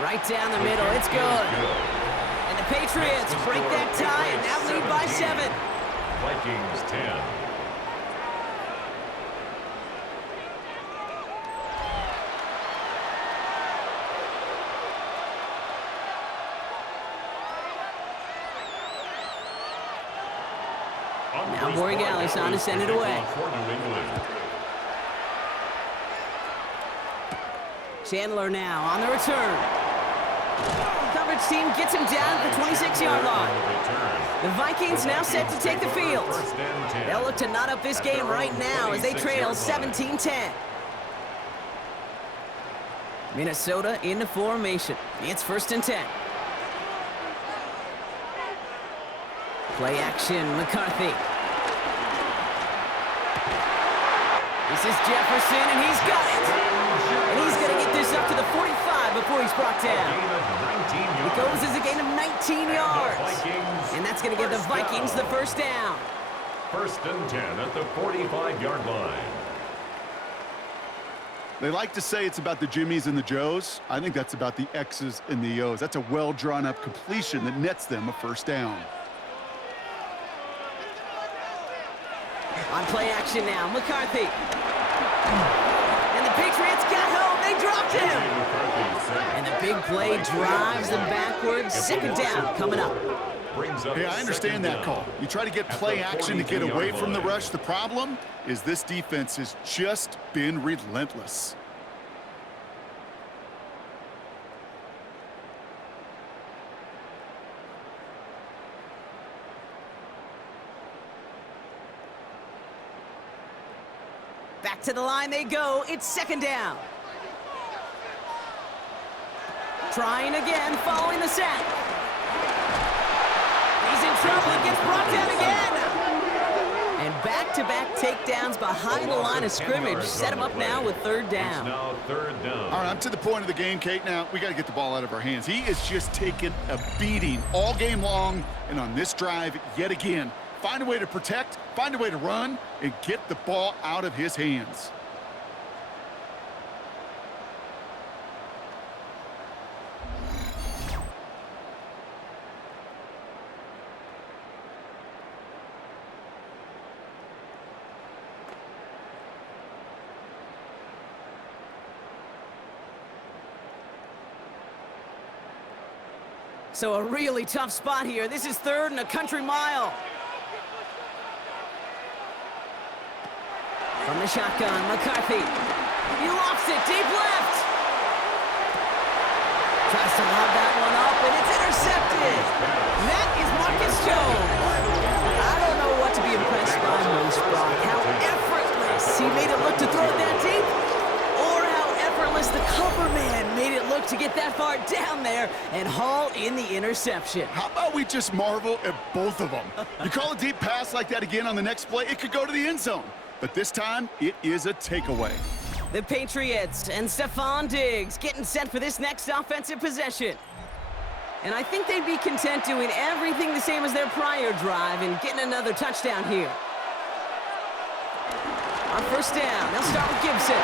Right down the middle, it's good. And the Patriots break that tie and now lead by 7. Vikings 10. Now Borregales on to send it away. Chandler now on the return. Coverage team gets him down at the 26-yard line. The Vikings now set to take the field. They'll look to knot up this game right now as they trail 17-10. Minnesota into formation. It's 1st and 10. Play action, McCarthy. This is Jefferson, and he's got it. And he's going to get this up to the 45 before he's brought down. It goes as a gain of 19 yards. And that's going to give the Vikings the 1st down. 1st and 10 at the 45-yard line. They like to say it's about the Jimmies and the Joes. I think that's about the X's and the O's. That's a well-drawn-up completion that nets them a 1st down. On play action now, McCarthy. And the Patriots got home. They dropped him. And the big play drives them backwards. 2nd down coming up. Hey, I understand that call. You try to get play action to get away from the rush. The problem is this defense has just been relentless. Back to the line they go. It's second down. Trying again, following the sack. He's in trouble and gets brought down again. And back-to-back takedowns behind the line of scrimmage set him up now with third down. Now third down. All right, I'm to the point of the game, Kate. Now, we got to get the ball out of our hands. He is just taking a beating all game long, and on this drive, yet again, find a way to protect, find a way to run, and get the ball out of his hands. So a really tough spot here. This is third and a country mile. From the shotgun, McCarthy. He lofts it deep left. Tries to lob that one up, and it's intercepted. That is Marcus Jones. I don't know what to be impressed by most, Brock. How effortless he made it look to throw it that deep, or how effortless the cover man made it look to get that far down there and haul in the interception. How about we just marvel at both of them? You call a deep pass like that again on the next play, it could go to the end zone. But this time, it is a takeaway. The Patriots and Stephon Diggs getting set for this next offensive possession. And I think they'd be content doing everything the same as their prior drive and getting another touchdown here. On first down, they'll start with Gibson.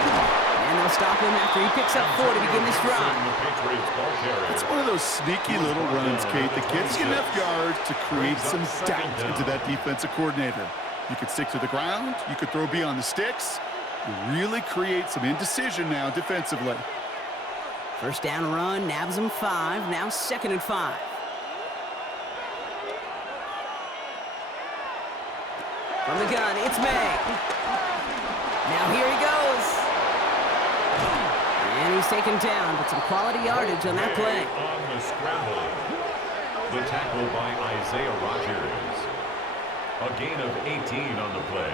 And they'll stop him after he picks up 4 to begin this drive. It's one of those sneaky little runs, Kate, that gets you enough yards to create some doubt into that defensive coordinator. You could stick to the ground. You could throw beyond the sticks. You really create some indecision now defensively. First down run, nabs him 5. Now 2nd and 5. From the gun, it's May. Now here he goes. And he's taken down, but some quality yardage on that play. On the scramble. The tackle by Isaiah Rodgers. A gain of 18 on the play.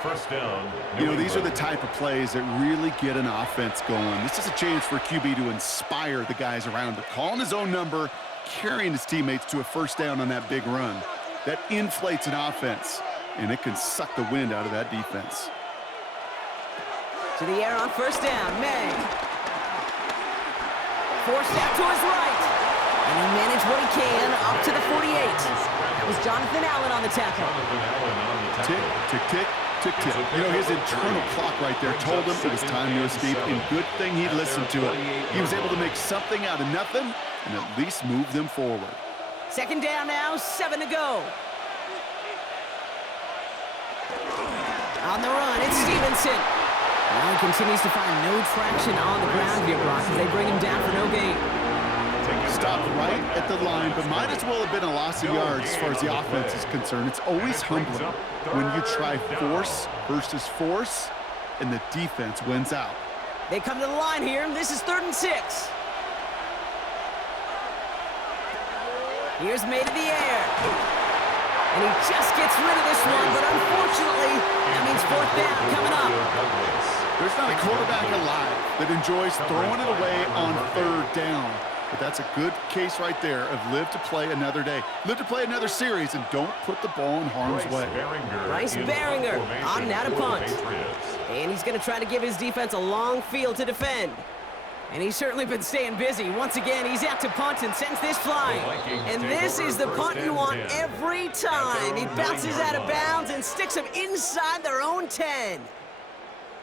First down. You know, these are the type of plays that really get an offense going. This is a chance for QB to inspire the guys around him. Calling his own number, carrying his teammates to a first down on that big run. That inflates an offense, and it can suck the wind out of that defense. To the air on first down, May. Forced out to his right. And he managed what he can up to the 48. That was Jonathan Allen on the tackle. Tick, tick, tick, tick, tick. You know, his internal clock right there told him it was time to escape, and good thing he listened to it. He was able to make something out of nothing and at least move them forward. Second down now, 7 to go. On the run, it's Stevenson. Now he continues to find no traction on the ground here, Brock, as they bring him down for no gain. Stopped right at the line, but might as well have been a loss of yards as far as the offense is concerned. It's always humbling when you try force versus force, and the defense wins out. They come to the line here. This is 3rd and 6. Here's May to the air. And he just gets rid of this one, but unfortunately, that means 4th down coming up. There's not a quarterback alive that enjoys throwing it away on 3rd down. But that's a good case right there of live to play another day. Live to play another series and don't put the ball in harm's way. Bryce Baringer on now to punt. And he's going to try to give his defense a long field to defend. And he's certainly been staying busy. Once again, he's out to punt and sends this flying. And this is the punt you want every time. He bounces out of bounds and sticks them inside their own 10.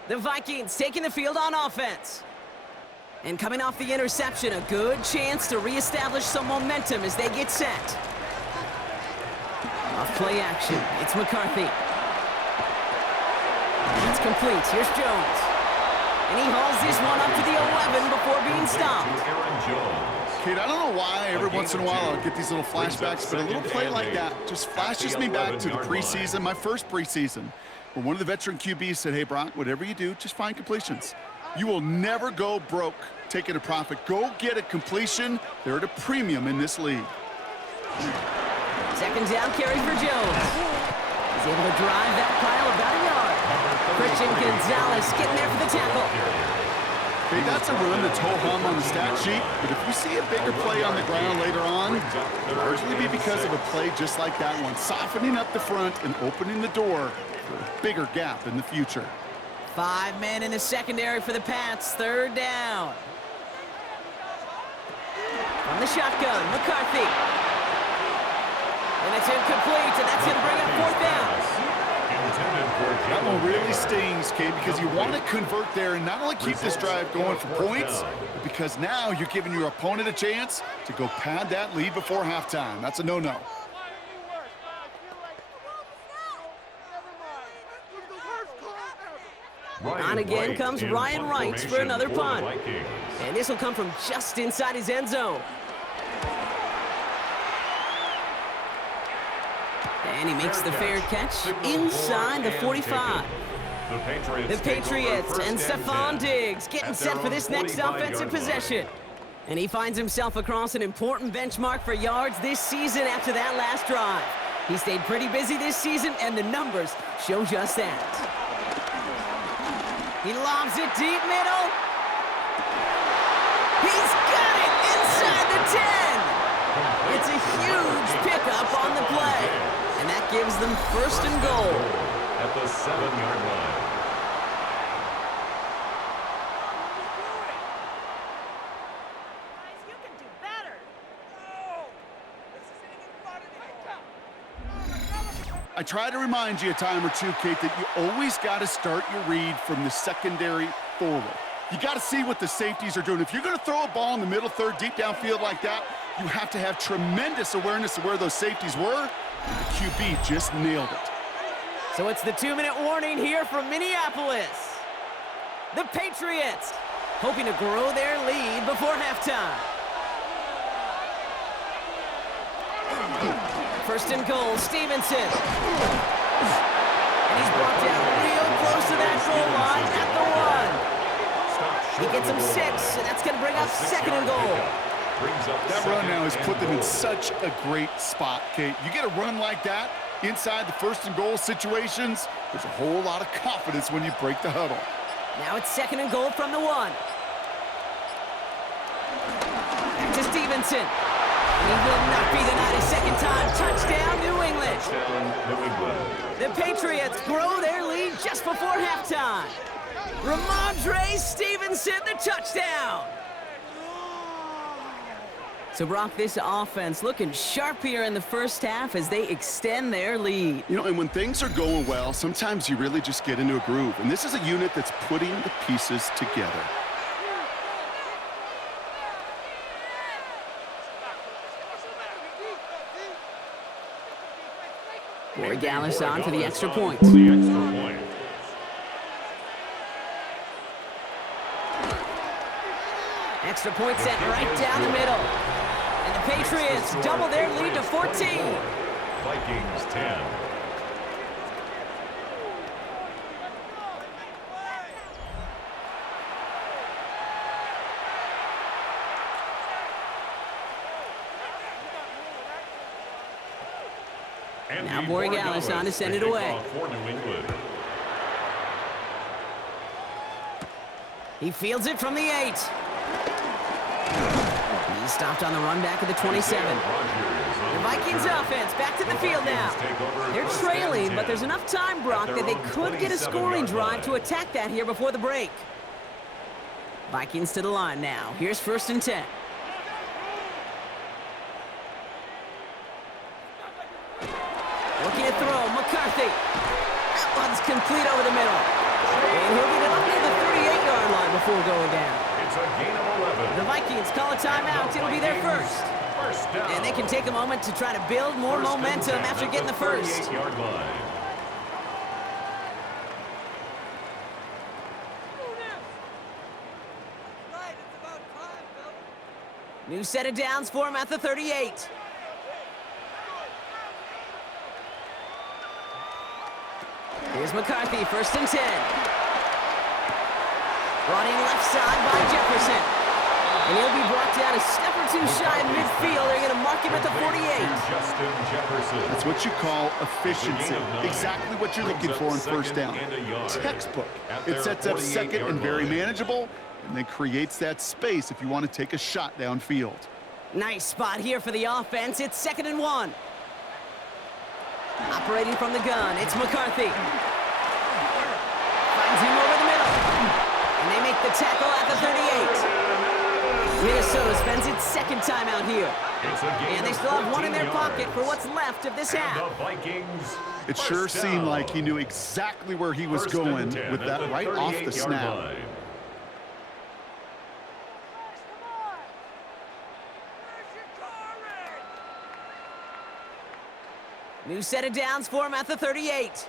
The Vikings taking the field on offense. And coming off the interception, a good chance to reestablish some momentum as they get set. Off play action, it's McCarthy. It's complete, here's Jones. And he hauls this one up to the 11 before being stopped. Kid, I don't know why every once in a while I'll get these little flashbacks, but a little play like that just flashes me back to the preseason, my first preseason, where one of the veteran QBs said, hey, Brock, whatever you do, just find completions. You will never go broke taking a profit. Go get a completion. They're at a premium in this league. Second down carry for Jones. He's able to drive that pile about a yard. Christian Gonzalez getting there for the tackle. Okay, that's a run that's ho-hum on the stat sheet, but if we see a bigger play on the ground later on, it'll largely be because of a play just like that one, softening up the front and opening the door for a bigger gap in the future. 5 men in the secondary for the Pats, third down. From the shotgun, McCarthy. And it's incomplete, and that's going to bring up fourth down. That one really stings, Kate, because you want to convert there and not only keep this drive going for points, but because now you're giving your opponent a chance to go pad that lead before halftime. That's a no-no. On again comes Ryan Wright for another punt. And this will come from just inside his end zone. And he makes the fair catch inside the 45. The Patriots and Stephon Diggs getting set for this next offensive possession. And he finds himself across an important benchmark for yards this season after that last drive. He stayed pretty busy this season, and the numbers show just that. He lobs it deep middle. He's got it inside the 10. It's a huge pickup on the play. And that gives them first and goal. At the 7-yard line. Guys, you can do better. I try to remind you a time or two, Kate, that you always got to start your read from the secondary forward. You got to see what the safeties are doing. If you're going to throw a ball in the middle third, deep downfield like that, you have to have tremendous awareness of where those safeties were. The QB just nailed it. So it's the 2-minute warning here from Minneapolis. The Patriots hoping to grow their lead before halftime. First and goal, Stevenson. And he's brought down real close to that goal line at the 1. He gets him 6, and that's going to bring up second and goal. That run now has put them in such a great spot, Kate. You get a run like that inside the first and goal situations, there's a whole lot of confidence when you break the huddle. Now it's second and goal from the 1. Back to Stevenson. And he will not be denied a second time. Touchdown, New England. The Patriots grow their lead just before halftime. Ramondre Stevenson, the touchdown. So, Brock, this offense looking sharp here in the first half as they extend their lead. You know, and when things are going well, sometimes you really just get into a groove. And this is a unit that's putting the pieces together. Borregales on for the extra point. Extra point set right down the middle. And the Patriots double their lead to 14. Vikings 10. Now Borregales on to send it away. For New England. He fields it from the 8. He stopped on the run back at the 27. The Vikings offense back to the field now. They're trailing, but there's enough time, Brock, that they could get a scoring drive to attack that here before the break. Vikings to the line now. Here's first and 10. Looking to throw, McCarthy. That one's complete over the middle. And he'll get it up near the 38-yard line before going down. It's a gain of 11. The Vikings call a timeout. It'll be their first. And they can take a moment to try to build more momentum after getting the first. 38-yard line. New set of downs for him at the 38. Here's McCarthy, first and 10. Brought in left side by Jefferson. And he'll be brought down a step or little too shy in midfield. They're going to mark him at the 48. Justin Jefferson. That's what you call efficiency. Exactly what you're looking for on first down. Textbook. It sets up second and very manageable, and then creates that space if you want to take a shot downfield. Nice spot here for the offense. It's 2nd and 1. Operating from the gun, it's McCarthy. Finds him over the middle. And they make the tackle at the 38. Minnesota spends its second time out here. And they still have one in their pocket for what's left of this half. The Vikings. It sure seemed like he knew exactly where he was going with that right off the snap. New set of downs for him at the 38.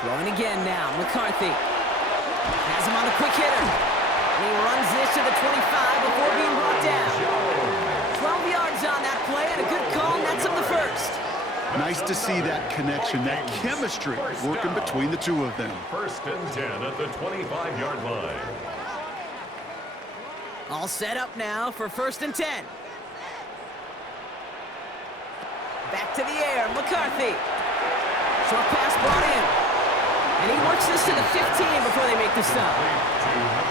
Throwing again now, McCarthy. Has him on a quick hitter. And he runs this to the 25 before being brought down. 12 yards on that play and a good call, and that's him the first. Nice to see that connection, that chemistry working between the two of them. 1st and 10 at the 25-yard line. All set up now for 1st and 10. Back to the air, McCarthy. Short pass brought in. And he works this to the 15 before they make the stop.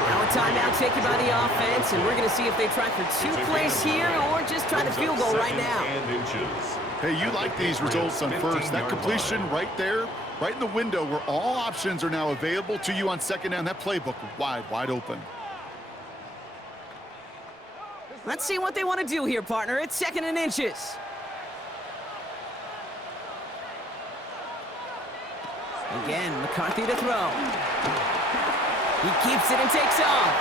Now a timeout taken by the offense, and we're going to see if they try for 2 plays here or just try the field goal right now. Hey, you like these results on first. That completion right there, right in the window where all options are now available to you on 2nd down. That playbook wide open. Let's see what they want to do here, partner. It's 2nd and inches. Again, McCarthy to throw. He keeps it and takes off.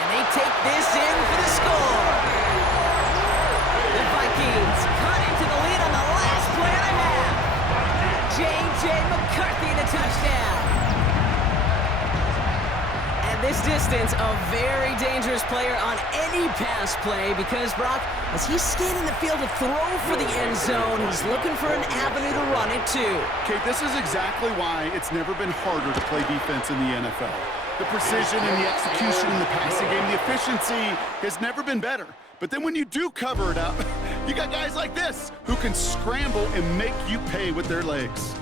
And they take this in for the score. The Vikings cut into the lead on the last play of the half. J.J. McCarthy the touchdown. At this distance, a very dangerous player on any pass play because, Brock, as he's scanning the field to throw for the end zone, he's looking for an avenue to run it to. Kate, this is exactly why it's never been harder to play defense in the NFL. The precision and the execution in the passing game, the efficiency has never been better. But then when you do cover it up, you got guys like this who can scramble and make you pay with their legs.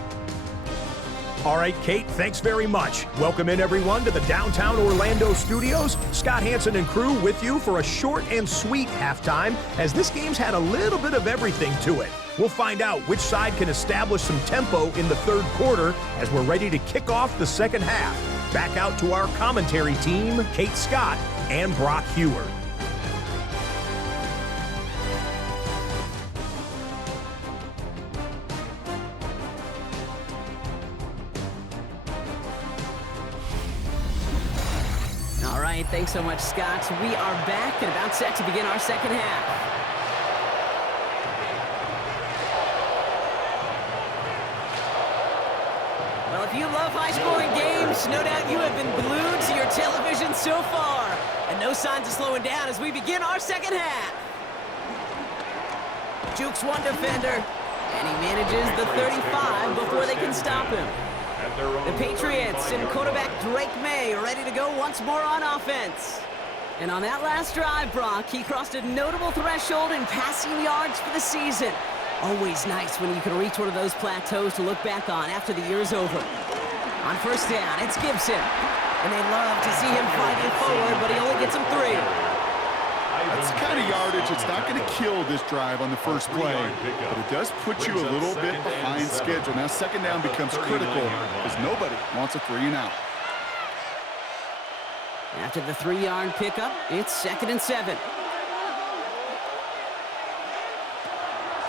All right, Kate, thanks very much. Welcome in, everyone, to the downtown Orlando studios. Scott Hansen and crew with you for a short and sweet halftime, as this game's had a little bit of everything to it. We'll find out which side can establish some tempo in the 3rd quarter as we're ready to kick off the 2nd half. Back out to our commentary team, Kate Scott and Brock Hewer. All right, thanks so much, Scott. We are back and about set to begin our 2nd half. Well, if you love high-scoring games, no doubt you have been glued to your television so far. And no signs of slowing down as we begin our 2nd half. Jukes one defender, and he manages the 35 before they can stop him. The Patriots and quarterback Drake May are ready to go once more on offense. And on that last drive, Brock, he crossed a notable threshold in passing yards for the season. Always nice when you can reach one of those plateaus to look back on after the year is over. On 1st down, it's Gibson. And they love to see him fighting forward, but he only gets him 3. That's the kind of yardage that's not going to kill this drive on the first play, but it does put you a little bit behind schedule. Now 2nd down becomes critical because nobody wants a 3-and-out. After the 3-yard pickup, it's 2nd and 7.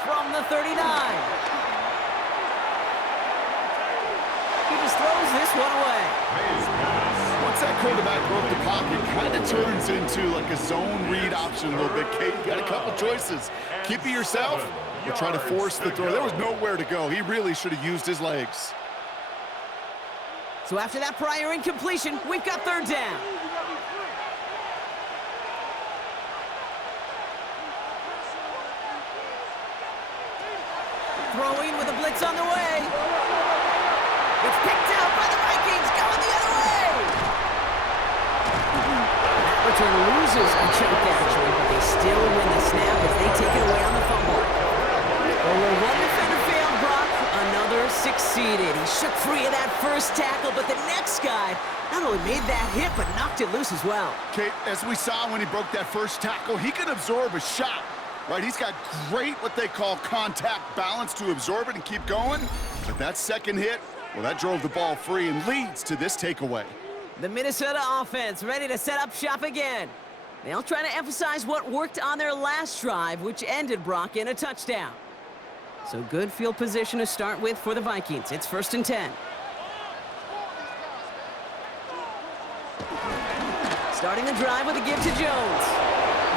From the 39. He just throws this one away. Once that quarterback broke the pocket, kind of turns into like a zone read option a little bit. Kate, you got a couple choices. Keep it yourself or try to force the throw. There was nowhere to go. He really should have used his legs. So after that prior incompletion, we've got 3rd down. Throwing with a blitz on the way. It's picked out by the Vikings, going the other way. return loses a chunk, actually, but they still win the snap as they take it away on the fumble. Well, where one defender failed, Brock, another succeeded. He shook free of that first tackle, but the next guy not only made that hit, but knocked it loose as well. Okay, as we saw when he broke that first tackle, he can absorb a shot, right? He's got great, what they call contact balance to absorb it and keep going. But that second hit, well, that drove the ball free and leads to this takeaway. The Minnesota offense ready to set up shop again. They'll try to emphasize what worked on their last drive, which ended, Brock, in a touchdown. So good field position to start with for the Vikings. It's 1st and 10. Starting the drive with a give to Jones.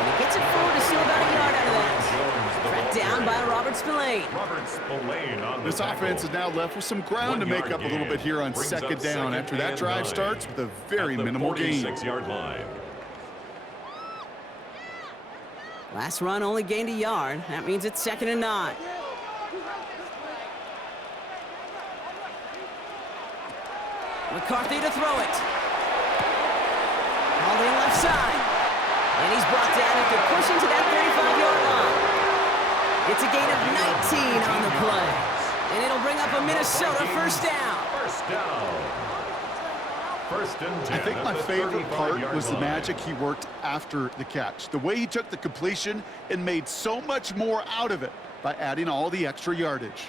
And he gets it forward to steal about a yard out of that. Tracked down by Robert Spillane. This offense is now left with some ground to make up a little bit here on second down after that drive starts with a very minimal gain. Last run only gained a yard. That means it's 2nd and 9. McCarthy to throw it. All in left side. And he's brought down after pushing to that 35-yard line. It's a gain of 19 on the play. And it'll bring up a Minnesota first down. First and 10. I think my favorite part was the magic he worked after the catch. The way he took the completion and made so much more out of it by adding all the extra yardage.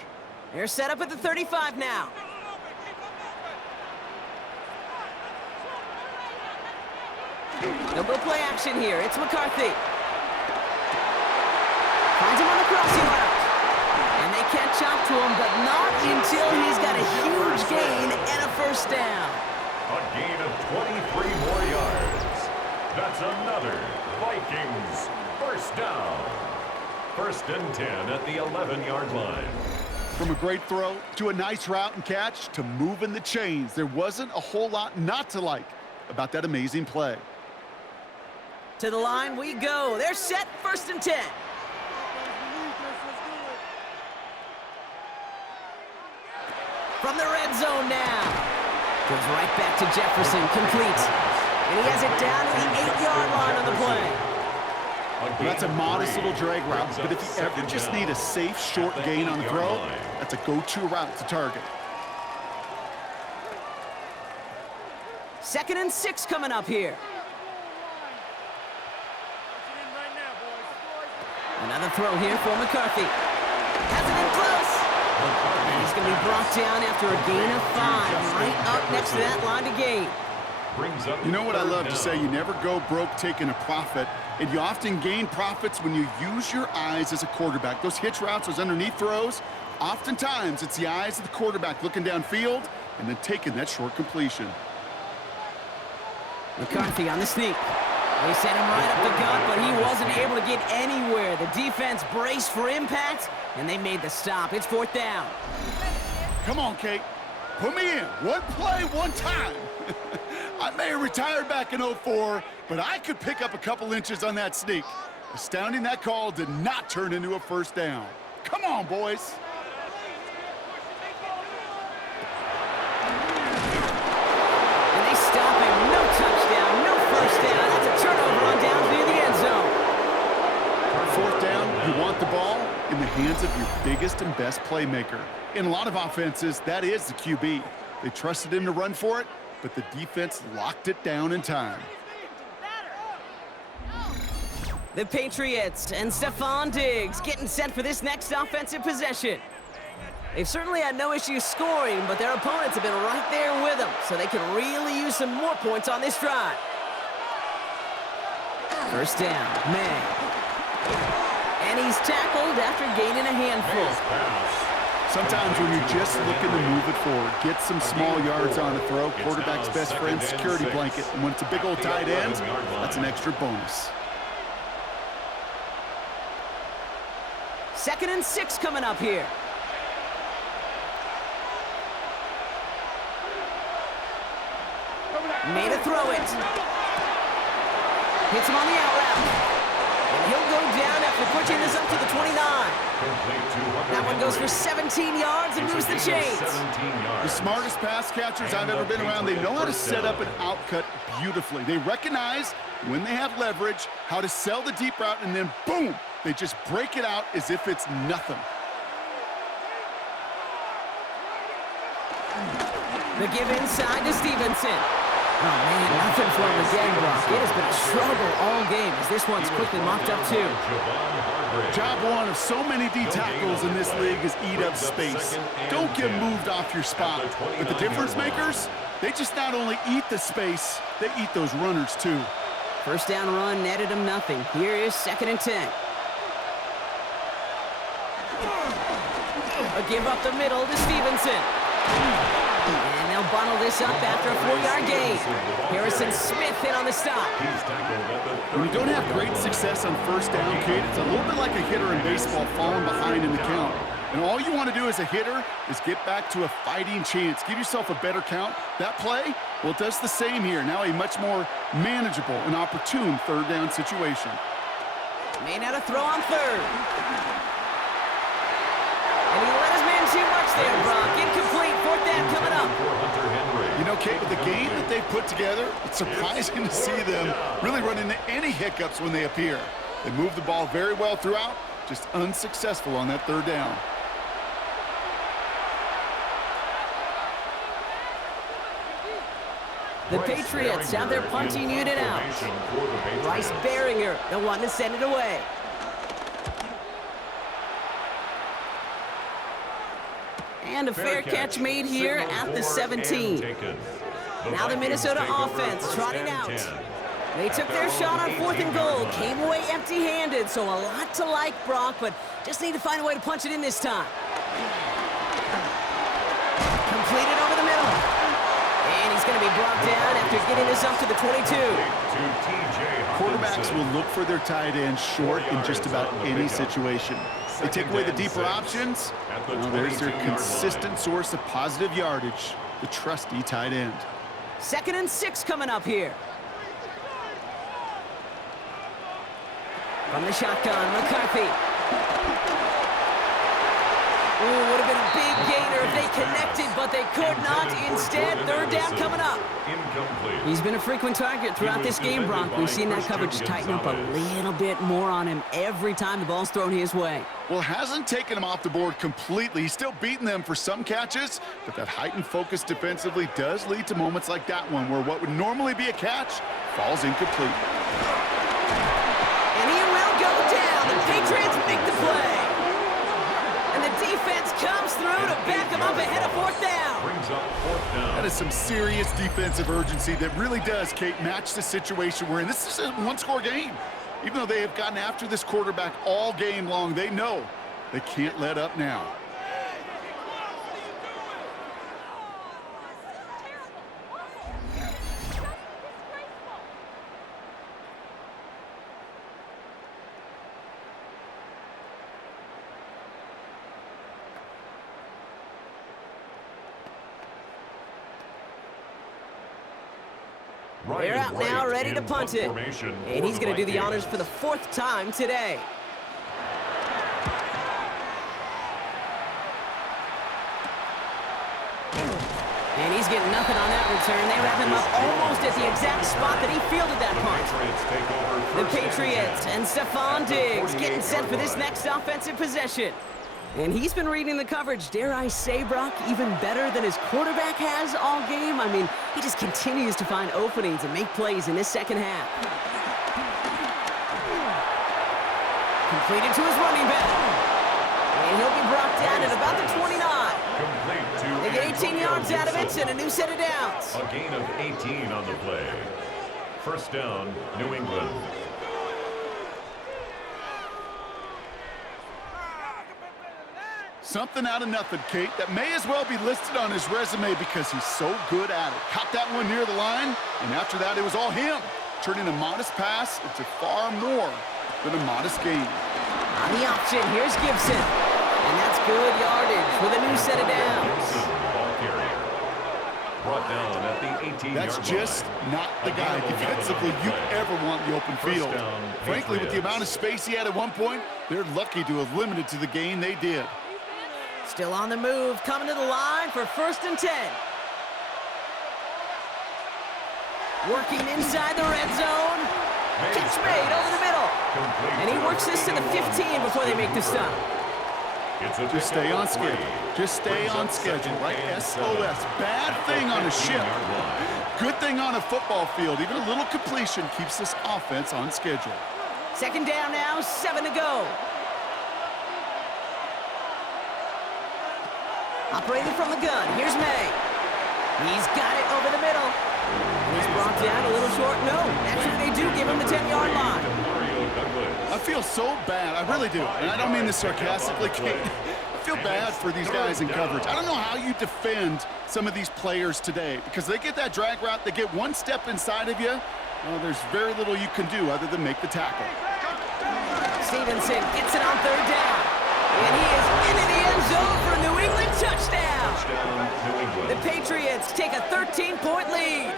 They're set up at the 35 now. They'll go play action here. It's McCarthy. Finds him on the crossing route. And they catch up to him, but not until he's got a huge gain and a first down. A gain of 23 more yards. That's another Vikings first down. 1st and 10 at the 11-yard line. From a great throw to a nice route and catch to moving the chains, there wasn't a whole lot not to like about that amazing play. To the line we go. They're set, 1st and 10. From the red zone now. Goes right back to Jefferson, complete. And he has it down to the 8-yard line on the play. Well, that's a modest little drag route, but if you ever just need a safe, short gain on the throw, that's a go-to route to target. 2nd and 6 coming up here. Another throw here for McCarthy. Has it in close. And he's going to be brought down after a gain of 5, right up next to that line to gain. You know what I love to say? You never go broke taking a profit, and you often gain profits when you use your eyes as a quarterback. Those hitch routes, those underneath throws, oftentimes it's the eyes of the quarterback looking downfield and then taking that short completion. McCarthy on the sneak. They sent him right up the gut, but he wasn't able to get anywhere. The defense braced for impact, and they made the stop. It's 4th down. Come on, Kate. Put me in. One play, one time. I may have retired back in 04, but I could pick up a couple inches on that sneak. Astounding that call did not turn into a first down. Come on, boys. And they stop him. No touchdown, no first down. That's a turnover on downs near the end zone. 4th down, you want the ball in the hands of your biggest and best playmaker. In a lot of offenses, that is the QB. They trusted him to run for it, but the defense locked it down in time. The Patriots and Stephon Diggs getting set for this next offensive possession. They've certainly had no issues scoring, but their opponents have been right there with them, so they can really use some more points on this drive. First down, May. And he's tackled after gaining a handful. Sometimes when you're just looking to move it forward, get some small yards on a throw, quarterback's best friend, security blanket. And when it's a big old tight end, that's an extra bonus. 2nd and 6 coming up here. Made a throw it. Hits him on the out route. And he'll go down after pushing this up to the 29. That one goes for 17 yards and moves the chains. The smartest pass catchers I've ever been around, they know how to set up an outcut beautifully. They recognize when they have leverage, how to sell the deep route, and then boom, they just break it out as if it's nothing. The give inside to Stevenson. Oh, man, nothing for him again, Brock. It has been a struggle all game as this one's quickly mopped up, too. Job one of so many D tackles in this league is eat up space. Don't get moved off your spot. But the difference makers, they just not only eat the space, they eat those runners, too. First down run netted him nothing. Here is 2nd and 10. A give up the middle to Stevenson. And they'll bundle this up after a 4-yard gain. Harrison Smith in on the stop. When you don't have great success on first down, Kate, it's a little bit like a hitter in baseball falling behind in the count. And all you want to do as a hitter is get back to a fighting chance. Give yourself a better count. That play, well, it does the same here. Now a much more manageable and opportune 3rd down situation. May not have throw on 3rd. And he let his man too much there, Brock. Incomplete. 4th down coming up. You know, Kate, with the game that they've put together, it's surprising to see them really run into any hiccups when they appear. They move the ball very well throughout, just unsuccessful on that 3rd down. The Patriots have their punting unit out. Bryce Baringer, the one to send it away. And a fair catch made here at the 17. Now the Minnesota offense trotting out. They took their shot on 4th and goal, came away empty-handed, so a lot to like, Brock, but just need to find a way to punch it in this time. Completed over the middle. And he's going to be brought down after getting this up to the 22. Quarterbacks will look for their tight end short in just about any situation. They take away the deeper options. Well, there's their consistent source of positive yardage, the trusty tight end. 2nd and 6 coming up here. From the shotgun, McCarthy. Ooh, would have been a big gainer if they connected, but they could not. Instead, 3rd down coming up. He's been a frequent target throughout this game, Brock. We've seen that coverage tighten up a little bit more on him every time the ball's thrown his way. Well, it hasn't taken him off the board completely. He's still beating them for some catches, but that heightened focus defensively does lead to moments like that one where what would normally be a catch falls incomplete. And he will go down. The Patriots make the play. And the defense comes through to back him up ahead of 4th down. That is some serious defensive urgency that really does, Kate, match the situation we're in. This is a one-score game. Even though they have gotten after this quarterback all game long, they know they can't let up now. They're out now, ready to punt it. And he's going to do the honors for the 4th time today. And he's getting nothing on that return. They wrap him up almost at the exact spot that he fielded that punt. The Patriots and Stephon Diggs getting set for this next offensive possession. And he's been reading the coverage, dare I say, Brock, even better than his quarterback has all game. I mean, he just continues to find openings and make plays in this 2nd half. Completed to his running back. And he'll be brought down at about the 29. They get 18 yards out of it and a new set of downs. A gain of 18 on the play. 1st down, New England. Something out of nothing, Kate, that may as well be listed on his resume because he's so good at it. Caught that one near the line, and after that, it was all him. Turning a modest pass into far more than a modest gain. On the option, here's Gibson. And that's good yardage with a new set of downs. Brought down at the 18-yard line. That's just not the guy defensively you ever want in the open field. Frankly, with the amount of space he had at one point, they're lucky to have limited to the gain they did. Still on the move, coming to the line for 1st and 10. Working inside the red zone. Catch made over the middle. And he works this to the 15 before they make the stop. Just stay on schedule. Just stay on schedule, right? SOS. Bad thing on a ship. Good thing on a football field. Even a little completion keeps this offense on schedule. 2nd down now, 7 to go. Operating from the gun, here's May. He's got it over the middle. He's brought down a little short. No, actually they do give him the 10-yard line. I feel so bad. I really do. And I don't mean this sarcastically, Kate. I feel bad for these guys in coverage. I don't know how you defend some of these players today because they get that drag route, they get one step inside of you. Well, there's very little you can do other than make the tackle. Stevenson gets it on 3rd down. And he is into the end zone for a New England touchdown. The Patriots take a 13-point lead.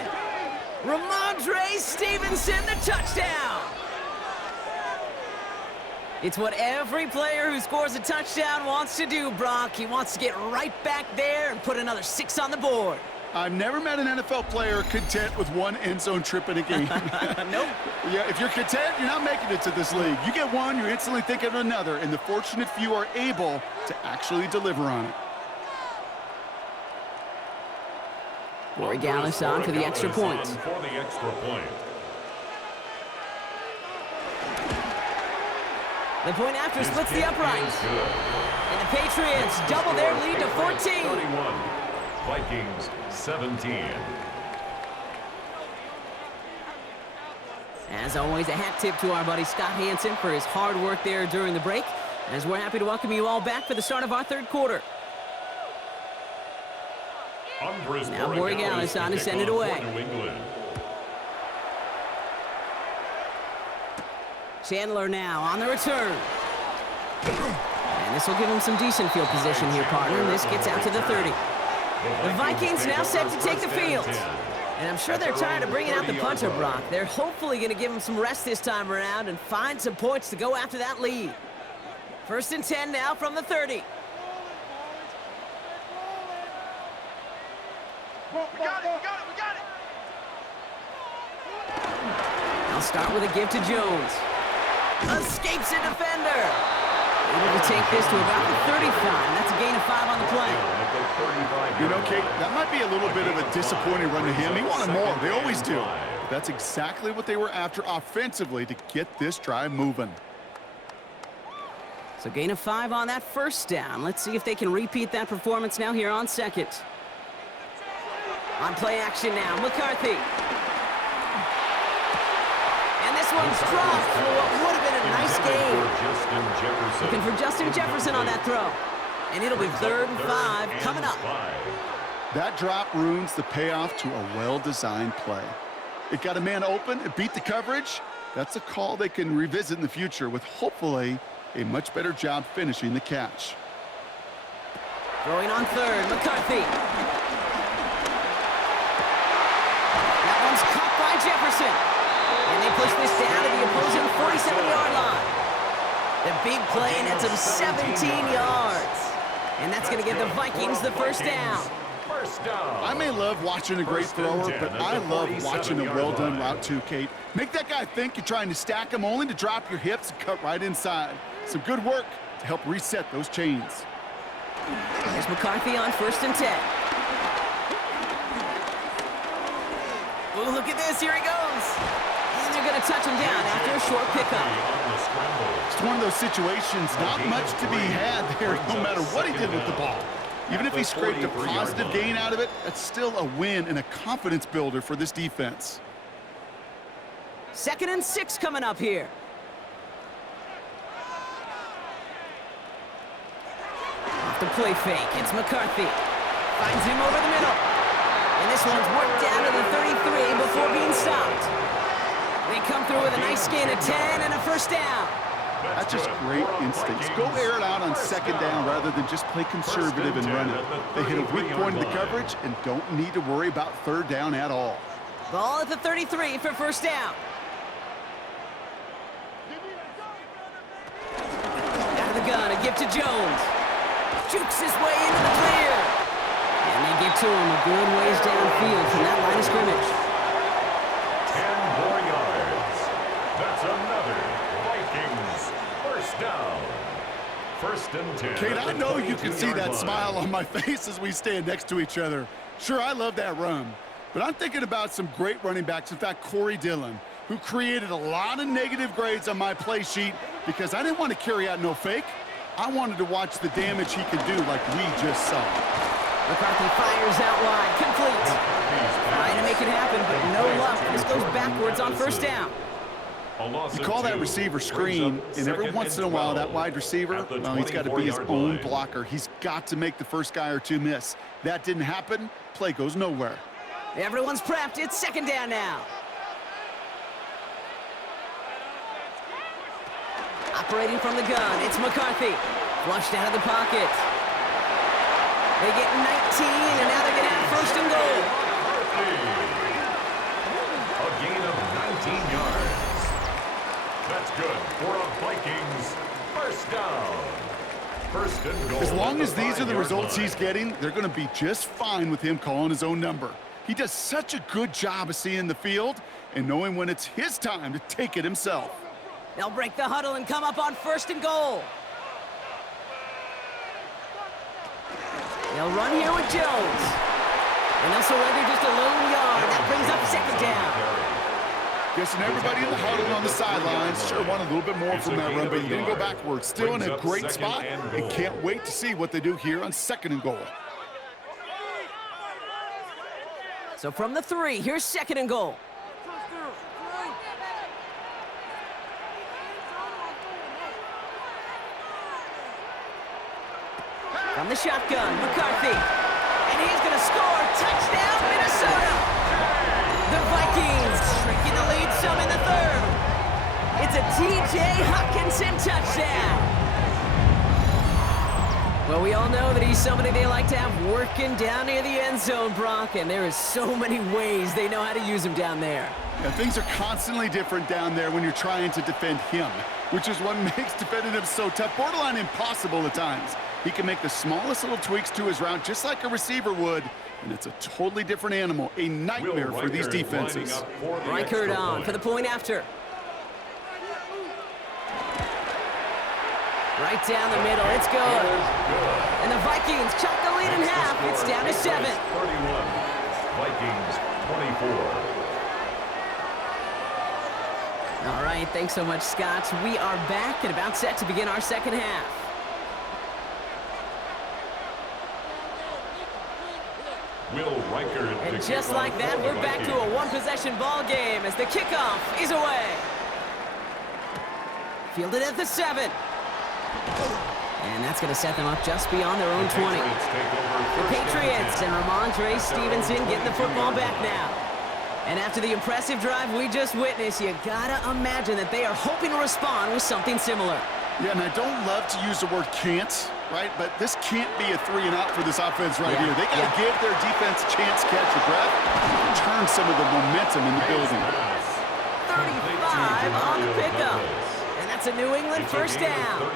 Ramondre Stevenson, the touchdown. It's what every player who scores a touchdown wants to do, Brock. He wants to get right back there and put another 6 on the board. I've never met an NFL player content with one end zone trip in a game. Nope. Yeah, if you're content, you're not making it to this league. You get one, you're instantly thinking of another, and the fortunate few are able to actually deliver on it. Corey Gallis on for the extra point. The point after splits the uprights. And the Patriots double their lead to 14. 31. Vikings 17. As always, a hat tip to our buddy Scott Hansen for his hard work there during the break, as we're happy to welcome you all back for the start of our 3rd quarter. Now Borregales on to send it away. Chandler now on the return. And this will give him some decent field position here, partner. And this gets out to the 30. The Vikings now set to take the field. And I'm sure they're tired of bringing out the punter, Brock. They're hopefully going to give him some rest this time around and find some points to go after that lead. 1st and 10 now from the 30. We got it. I'll start with a give to Jones. Escapes a defender. Able to take this to about the 35. That's a gain of 5 on the play. You know, Kate, that might be a little bit of a disappointing run to him. He wanted more. They always do. But that's exactly what they were after offensively to get this drive moving. So gain of 5 on that 1st down. Let's see if they can repeat that performance now here on 2nd. On play action now, McCarthy. And this one's dropped for what would have been a nice game. Looking for Justin Jefferson on that throw. And it'll be 3rd and 5 coming up. That drop ruins the payoff to a well-designed play. It got a man open, it beat the coverage. That's a call they can revisit in the future with hopefully a much better job finishing the catch. Throwing on 3rd, McCarthy. That one's caught by Jefferson. And they push this down to the opposing 47-yard line. The big play nets him 17 yards. And that's going to give the Vikings the 1st down. I may love watching a great thrower, but I love watching a well-done route too, Kate. Make that guy think you're trying to stack him only to drop your hips and cut right inside. Some good work to help reset those chains. Here's McCarthy on 1st and 10. Oh, look at this. Here he goes. And they're going to touch him down after a short pickup. It's one of those situations, not much to be had there, no matter what he did with the ball. Even if he scraped a positive gain out of it, that's still a win and a confidence builder for this defense. 2nd and 6 coming up here. Off the play fake, it's McCarthy. Finds him over the middle. And this one's worked down to the 33 before being stopped. They come through with a nice gain of 10 and a 1st down. That's just great instincts. Go air it out on second down rather than just play conservative and run it. They hit a weak point in the coverage and don't need to worry about third down at all. Ball at the 33 for first down. Out of the gun, a gift to Jones. Jukes his way into the clear. And they get to him a good ways downfield from that line of scrimmage. 10 more yards. That's another Vikings first down. First and 10. Kate, I know you can see that smile on my face as we stand next to each other. Sure, I love that run. But I'm thinking about some great running backs. In fact, Corey Dillon, who created a lot of negative grades on my play sheet because I didn't want to carry out no fake. I wanted to watch the damage he could do like we just saw. McCarthy fires out wide, complete. Trying to make it happen, but no luck. This goes backwards on first down. You call that receiver screen, and every once in a while, that wide receiver, well, he's got to be his own blocker. He's got to make the first guy or two miss. That didn't happen. Play goes nowhere. Everyone's prepped. It's second down now. Operating from the gun, it's McCarthy. Flushed out of the pocket. They get 19, and now they're going to have first and goal. A gain of 19 yards. That's good for a Vikings first down. First and goal. As long as these are the results he's getting, they're going to be just fine with him calling his own number. He does such a good job of seeing the field and knowing when it's his time to take it himself. They'll break the huddle and come up on first and goal. They'll run here with Jones. And they'll surrender just a lone yard. That brings up second down. Guessing everybody in the huddle on the sidelines sure want a little bit more from that run, but you didn't go backwards. Still in a great spot and can't wait to see what they do here on second and goal. So from the 3, here's second and goal. From the shotgun, McCarthy. And he's going to score. Touchdown, Minnesota! The Vikings shrinking the lead some in the third. It's a T.J. Hockenson touchdown. Well, we all know that he's somebody they like to have working down near the end zone, Brock, and there is so many ways they know how to use him down there. Yeah, things are constantly different down there when you're trying to defend him, which is what makes defending him so tough, borderline impossible at times. He can make the smallest little tweaks to his route just like a receiver would, and it's a totally different animal, a nightmare for these defenses. Reichard on for the point after. Right down the middle, it's good. And the Vikings chop the lead in half. It's down to 7. 31, Vikings 24. All right, thanks so much, Scott. We are back and about set to begin our second half. Will Reichard. And just like that, we're back to a one-possession ball game as the kickoff is away. Fielded at the 7. And that's going to set them up just beyond their own 20. The Patriots and Ramondre Stevenson getting the football back now. And after the impressive drive we just witnessed, you gotta imagine that they are hoping to respond with something similar. Yeah, and I don't love to use the word can't, right? But this can't be a 3-and-out for this offense right here. They got to give their defense a chance to catch a breath and turn some of the momentum in the building. 35 on the pickup. And that's a New England first down.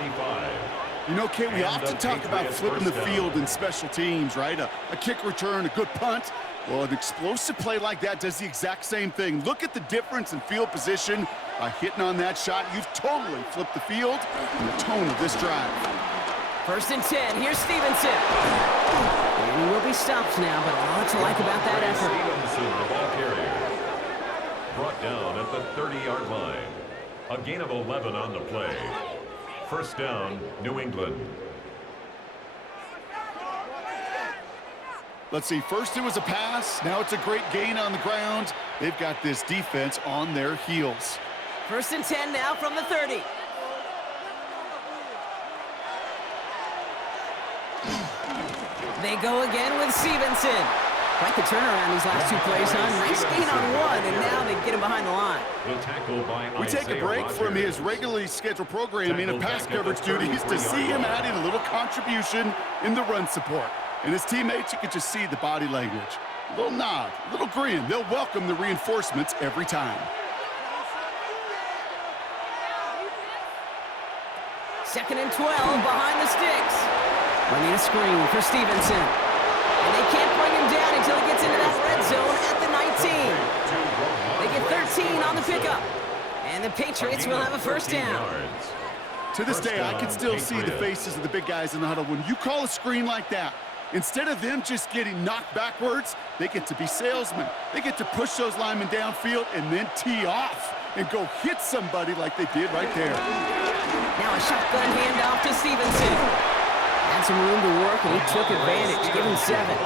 You know, Kate, we often talk about flipping the field in special teams, right? A kick return, a good punt. Well, an explosive play like that does the exact same thing. Look at the difference in field position. By hitting on that shot, you've totally flipped the field and the tone of this drive. First and 10, here's Stevenson. And he will be stopped now, but a lot to like about that effort. Stevenson, the ball carrier. Brought down at the 30-yard line. A gain of 11 on the play. First down, New England. Let's see, first it was a pass, now it's a great gain on the ground. They've got this defense on their heels. First and 10 now from the 30. They go again with Stevenson. Quite the turnaround these last two plays, huh? Nice gain on one, and now they get him behind the line. We take a break from his regularly scheduled programming of pass coverage duties to see him adding a little contribution in the run support. And his teammates, you can just see the body language. A little nod, a little grin. They'll welcome the reinforcements every time. Second and 12 behind the sticks. Running a screen for Stevenson. And they can't bring him down until he gets into that red zone at the 19. They get 13 on the pickup. And the Patriots will have a first down. To this day, I can still see the faces of the big guys in the huddle. When you call a screen like that, instead of them just getting knocked backwards, they get to be salesmen. They get to push those linemen downfield and then tee off and go hit somebody like they did right there. Now a shotgun handoff to Stevenson. Had some room to work, and he took advantage. Give him 7.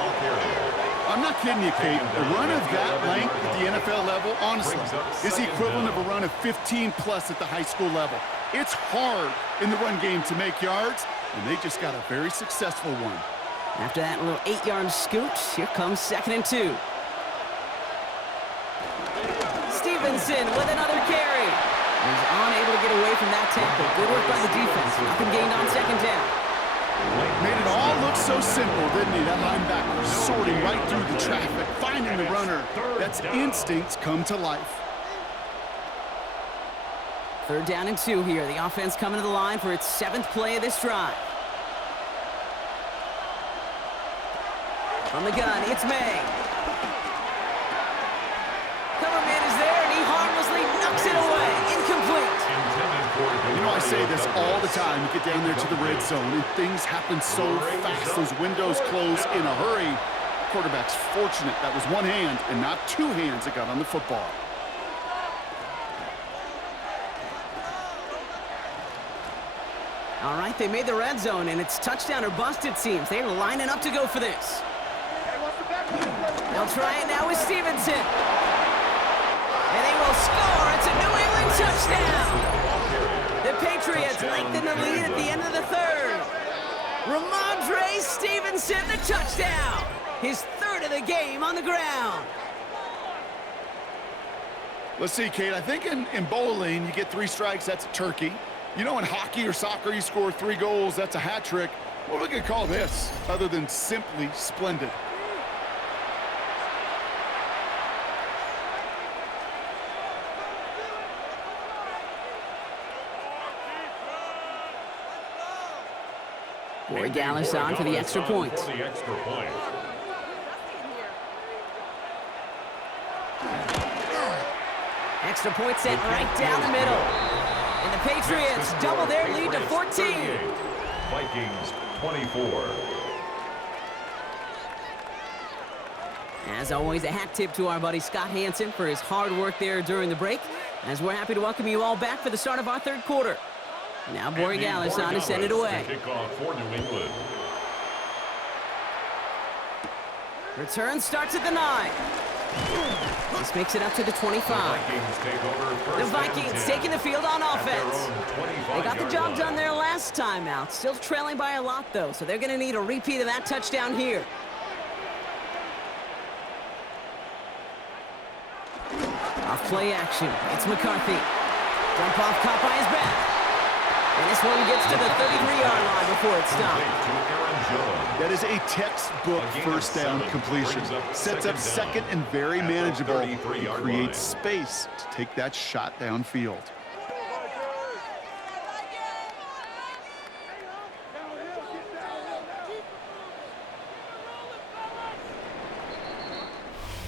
I'm not kidding you, Kate. A run of that length at the NFL level, honestly, is the equivalent of a run of 15-plus at the high school level. It's hard in the run game to make yards, and they just got a very successful one. After that little 8-yard scoot, here comes 2nd and 2. Stevenson with another carry. He's unable to get away from that tackle. Good work by the defense. Nothing gained on 2nd down. Made it all look so simple, didn't he? That linebacker sorting right through the traffic, finding the runner. That's instincts come to life. 3rd down and 2 here. The offense coming to the line for its 7th play of this drive. From the gun, it's May. Cover man is there, and he harmlessly knocks it away. Incomplete. You know, I say this all the time. You get down there to the red zone, and things happen so fast. Those windows close in a hurry. Quarterback's fortunate that was one hand and not 2 hands that got on the football. All right, they made the red zone, and it's touchdown or bust, it seems. They're lining up to go for this. They'll try it now with Stevenson. And they will score. It's a New England touchdown. The Patriots lengthen the lead at the end of the 3rd. Ramondre Stevenson, the touchdown. His 3rd of the game on the ground. Let's see, Kate. I think in bowling, you get 3 strikes, that's a turkey. You know, in hockey or soccer, you score 3 goals, that's a hat trick. What are we going to call this other than simply splendid? Boy Gallus on for the extra point. Extra point set right down the middle. And the Patriots double their lead to 14. Vikings 24. As always, a hat tip to our buddy Scott Hansen for his hard work there during the break, as we're happy to welcome you all back for the start of our 3rd quarter. Now Borregales on to send it away. Kickoff for New England. Return starts at the 9. This makes it up to the 25. The Vikings taking the field on offense. They got the job done there last time out. Still trailing by a lot, though, so they're going to need a repeat of that touchdown here. Off play action. It's McCarthy. Dump off caught by his back. And this one gets to the 33-yard line before it's stopped. That is a textbook first down completion. Sets up 2nd and very manageable. It creates space to take that shot downfield.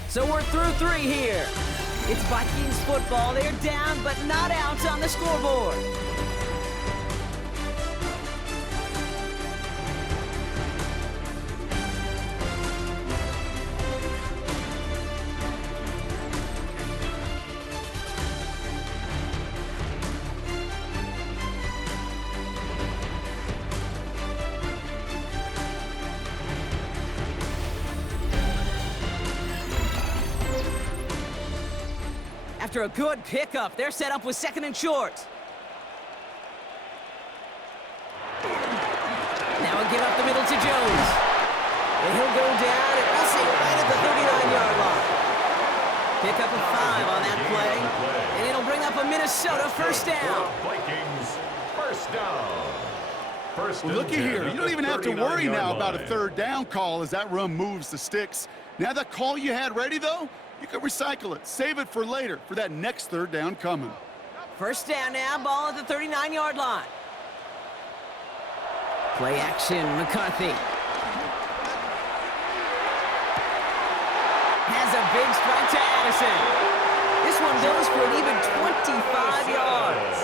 So we're through 3 here. It's Vikings football. They're down, but not out on the scoreboard. After a good pickup, they're set up with 2nd and short. Now a give up the middle to Jones. And he'll go down, and we'll see right at the Pick up a 5 on that play, and it'll bring up a Minnesota first down. Vikings, first down. First Well, looky here. You don't even have to worry now about a third down call as that run moves the sticks. Now that call you had ready, though, you can recycle it. Save it for later for that next third down coming. First down now, ball at the 39-yard line. Play action, McCarthy. Has a big strike to Addison. This one goes for an even 25 yards.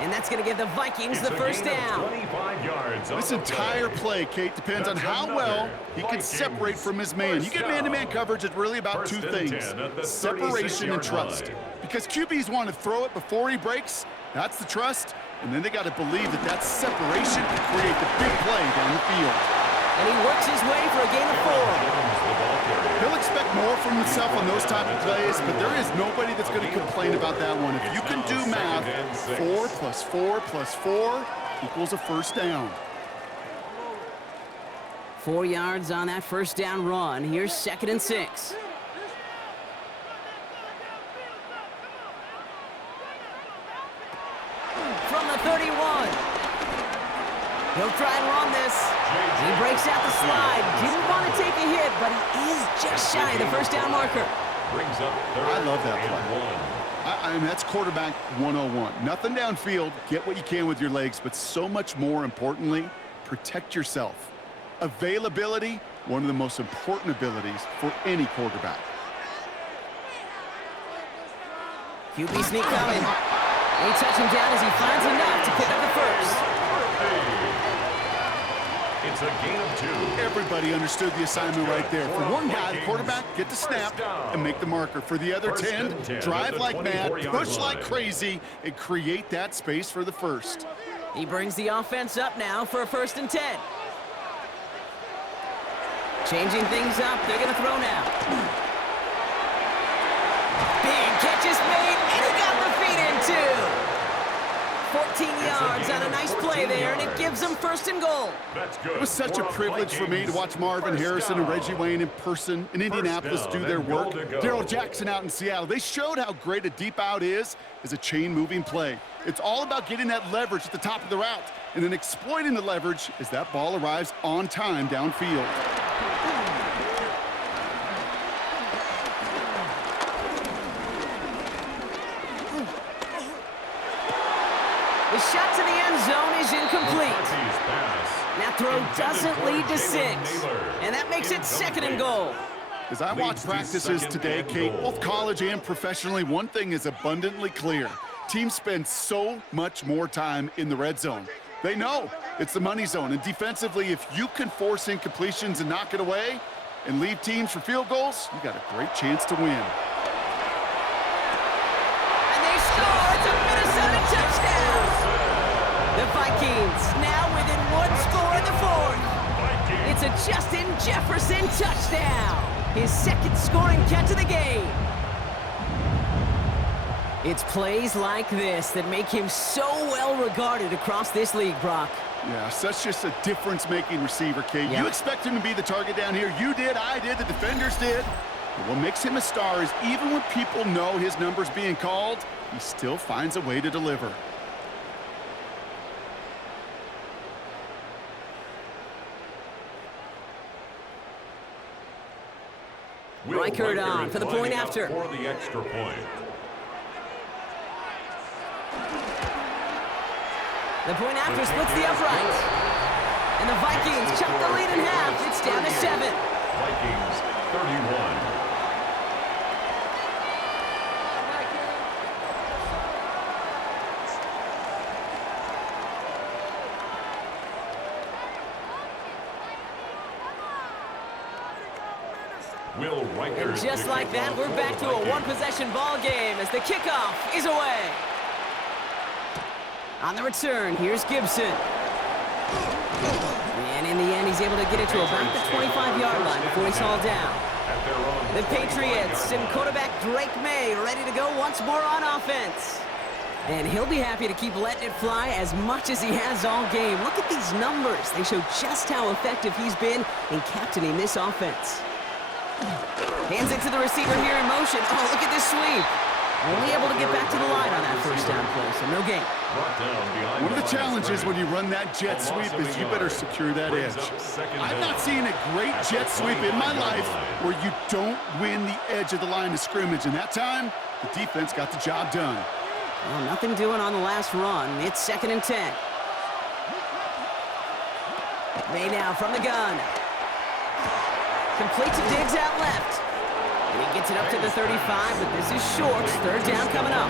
And that's going to give the Vikings the first down. 25 yards. This entire play, Kate, depends on how well he can separate from his man. You get man-to-man coverage, it's really about two things, separation and trust. Because QBs want to throw it before he breaks, that's the trust, and then they got to believe that that separation can create the big play down the field. And he works his way for a gain of 4. He'll expect more from himself on those type of plays, but there is nobody that's going to complain about that one. If you can do math, 4 plus 4 plus 4 equals a first down. 4 yards on that first down run. Here's 2nd and 6. From the 31. He'll try and run this. He breaks out the slide. Didn't want to take a hit, but he is just shy of the first down marker. Brings up I love that play. I mean, that's quarterback 101. Nothing downfield. Get what you can with your legs, but so much more importantly, protect yourself. Availability, one of the most important abilities for any quarterback. QB sneak coming. They touch him down as he finds enough to pick up the first. It's a gain of 2. Everybody understood the assignment right there. For one guy, the quarterback, get the snap and make the marker. For the other 10, drive like mad, push like crazy, and create that space for the first. He brings the offense up now for a 1st and 10. Changing things up, they're going to throw now. Big catch is made, and he got the feet in too. 14 yards on a nice play there, and it gives them 1st and goal. That's good. It was such a privilege for me to watch Marvin Harrison and Reggie Wayne in person in Indianapolis do their work. Darrell Jackson out in Seattle. They showed how great a deep out is as a chain-moving play. It's all about getting that leverage at the top of the route and then exploiting the leverage as that ball arrives on time downfield. The shot to the end zone is incomplete. That throw doesn't lead to 6, and that makes it 2nd and goal. As I watch practices today, Kate, both college and professionally, one thing is abundantly clear. Teams spend so much more time in the red zone. They know it's the money zone, and defensively, if you can force incompletions and knock it away and leave teams for field goals, you got a great chance to win. And they score! It's a Minnesota touchdown! The Vikings now within 1 score in the 4th. It's a Justin Jefferson touchdown! His 2nd scoring catch of the game. It's plays like this that make him so well regarded across this league, Brock. Yeah, such just a difference-making receiver, Kate. Yeah. You expect him to be the target down here. You did, I did, the defenders did. But what makes him a star is even when people know his number's being called, he still finds a way to deliver. Reichert on for the point after. For the extra point. The point after splits the upright. And the Vikings chop the lead in half. It's down to 7. Vikings 31. And just like that, we're back to a one-possession ball game as the kickoff is away. On the return, here's Gibson. And in the end, he's able to get it to about the 25-yard line before he's hauled down. The Patriots and quarterback Drake May ready to go once more on offense. And he'll be happy to keep letting it fly as much as he has all game. Look at these numbers. They show just how effective he's been in captaining this offense. Hands it to the receiver here in motion. Oh, look at this sweep. Only able to get back to the line on that first down play, so no gain. One of the challenges when you run that jet sweep is you better secure that edge. I've not seen a great jet sweep in my life where you don't win the edge of the line of scrimmage, and that time, the defense got the job done. Well, nothing doing on the last run. It's 2nd and 10. May now from the gun. Complete to Diggs out left. And he gets it up to the 35, but this is short. 3rd down coming up.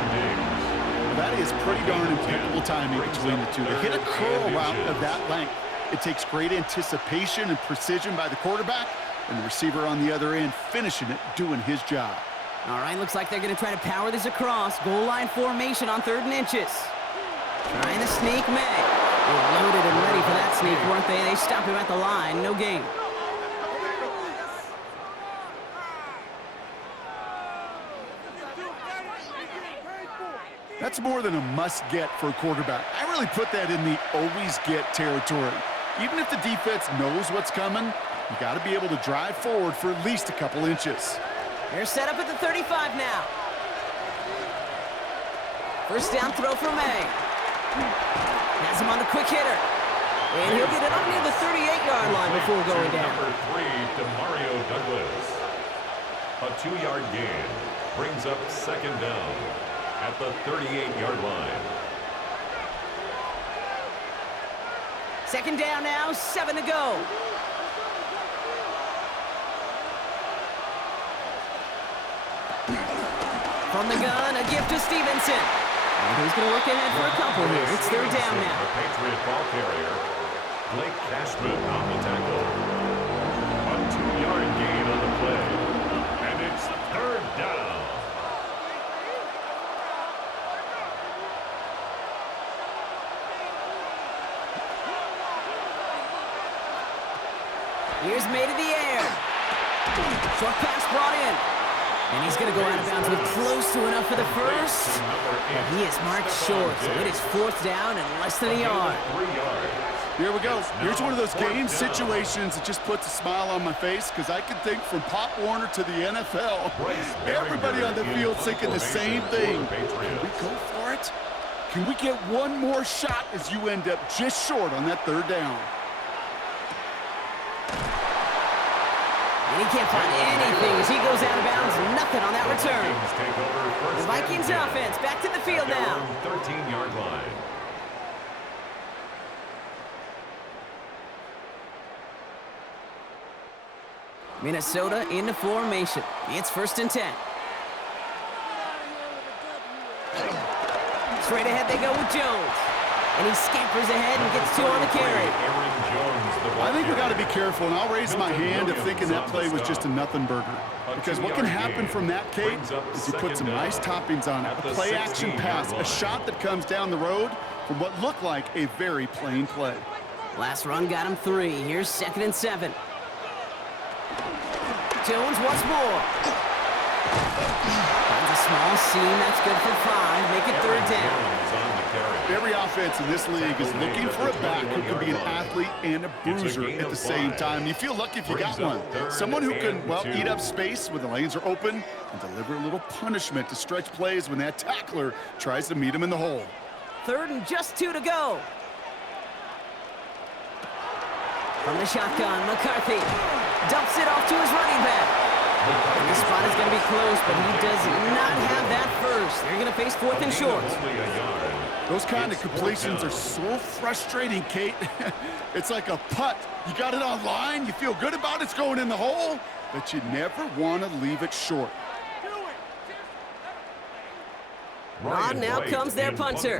That is pretty darn impeccable timing between the two. To hit a curl route of that length, it takes great anticipation and precision by the quarterback, and the receiver on the other end finishing it, doing his job. All right, looks like they're going to try to power this across. Goal line formation on 3rd and inches. Trying to sneak May. They were loaded and ready for that sneak, weren't they? They stopped him at the line. No gain. That's more than a must-get for a quarterback. I really put that in the always-get territory. Even if the defense knows what's coming, you got to be able to drive forward for at least a couple inches. They're set up at the 35 now. First down throw for May. Has him on the quick hitter. And he'll get it up near the 38-yard line before going down. Number 3 to Mario Douglas. A 2-yard gain brings up 2nd down at the 38-yard line. 2nd down now, 7 to go. From the gun, a gift to Stevenson. And he's going to look ahead for a couple here. It's 3rd down now. The Patriot ball carrier, Blake Cashman on the tackle. A 2-yard gain on the play. And it's 3rd down. Here's May to the air. Short pass brought in. And he's going to go out of bounds with close to enough for the first. But he is marked short, so it is 4th down and less than a yard. Here we go. Here's one of those game situations that just puts a smile on my face because I can think from Pop Warner to the NFL. Everybody on the field thinking the same thing. Can we go for it? Can we get one more shot as you end up just short on that 3rd down? And he can't find anything as he goes out of bounds. Nothing on that return. The Vikings offense back to the field now. 13-yard line. Minnesota into formation. It's 1st and 10. Straight ahead they go with Jones. And he scampers ahead and gets 2 on the carry. I think we got to be careful, and I'll raise my hand of thinking that play was just a nothing burger. Because what can happen from that, Kate, is you put some nice toppings on it. A play-action pass, a shot that comes down the road from what looked like a very plain play. Last run got him 3. Here's 2nd and 7. Jones once more. Finds a small seam. That's good for 5. Make it 3rd down. Every offense in this league is looking for a back who can be an athlete and a bruiser at the same time. You feel lucky if you got one. Someone who can, well, eat up space when the lanes are open and deliver a little punishment to stretch plays when that tackler tries to meet him in the hole. 3rd and just 2 to go. From the shotgun, McCarthy dumps it off to his running back. And this spot is going to be close, but he does not have that first. They're going to face 4th and short. Those kind of completions are so frustrating, Kate. It's like a putt. You got it on line, you feel good about it's going in the hole, but you never want to leave it short. On now comes their punter.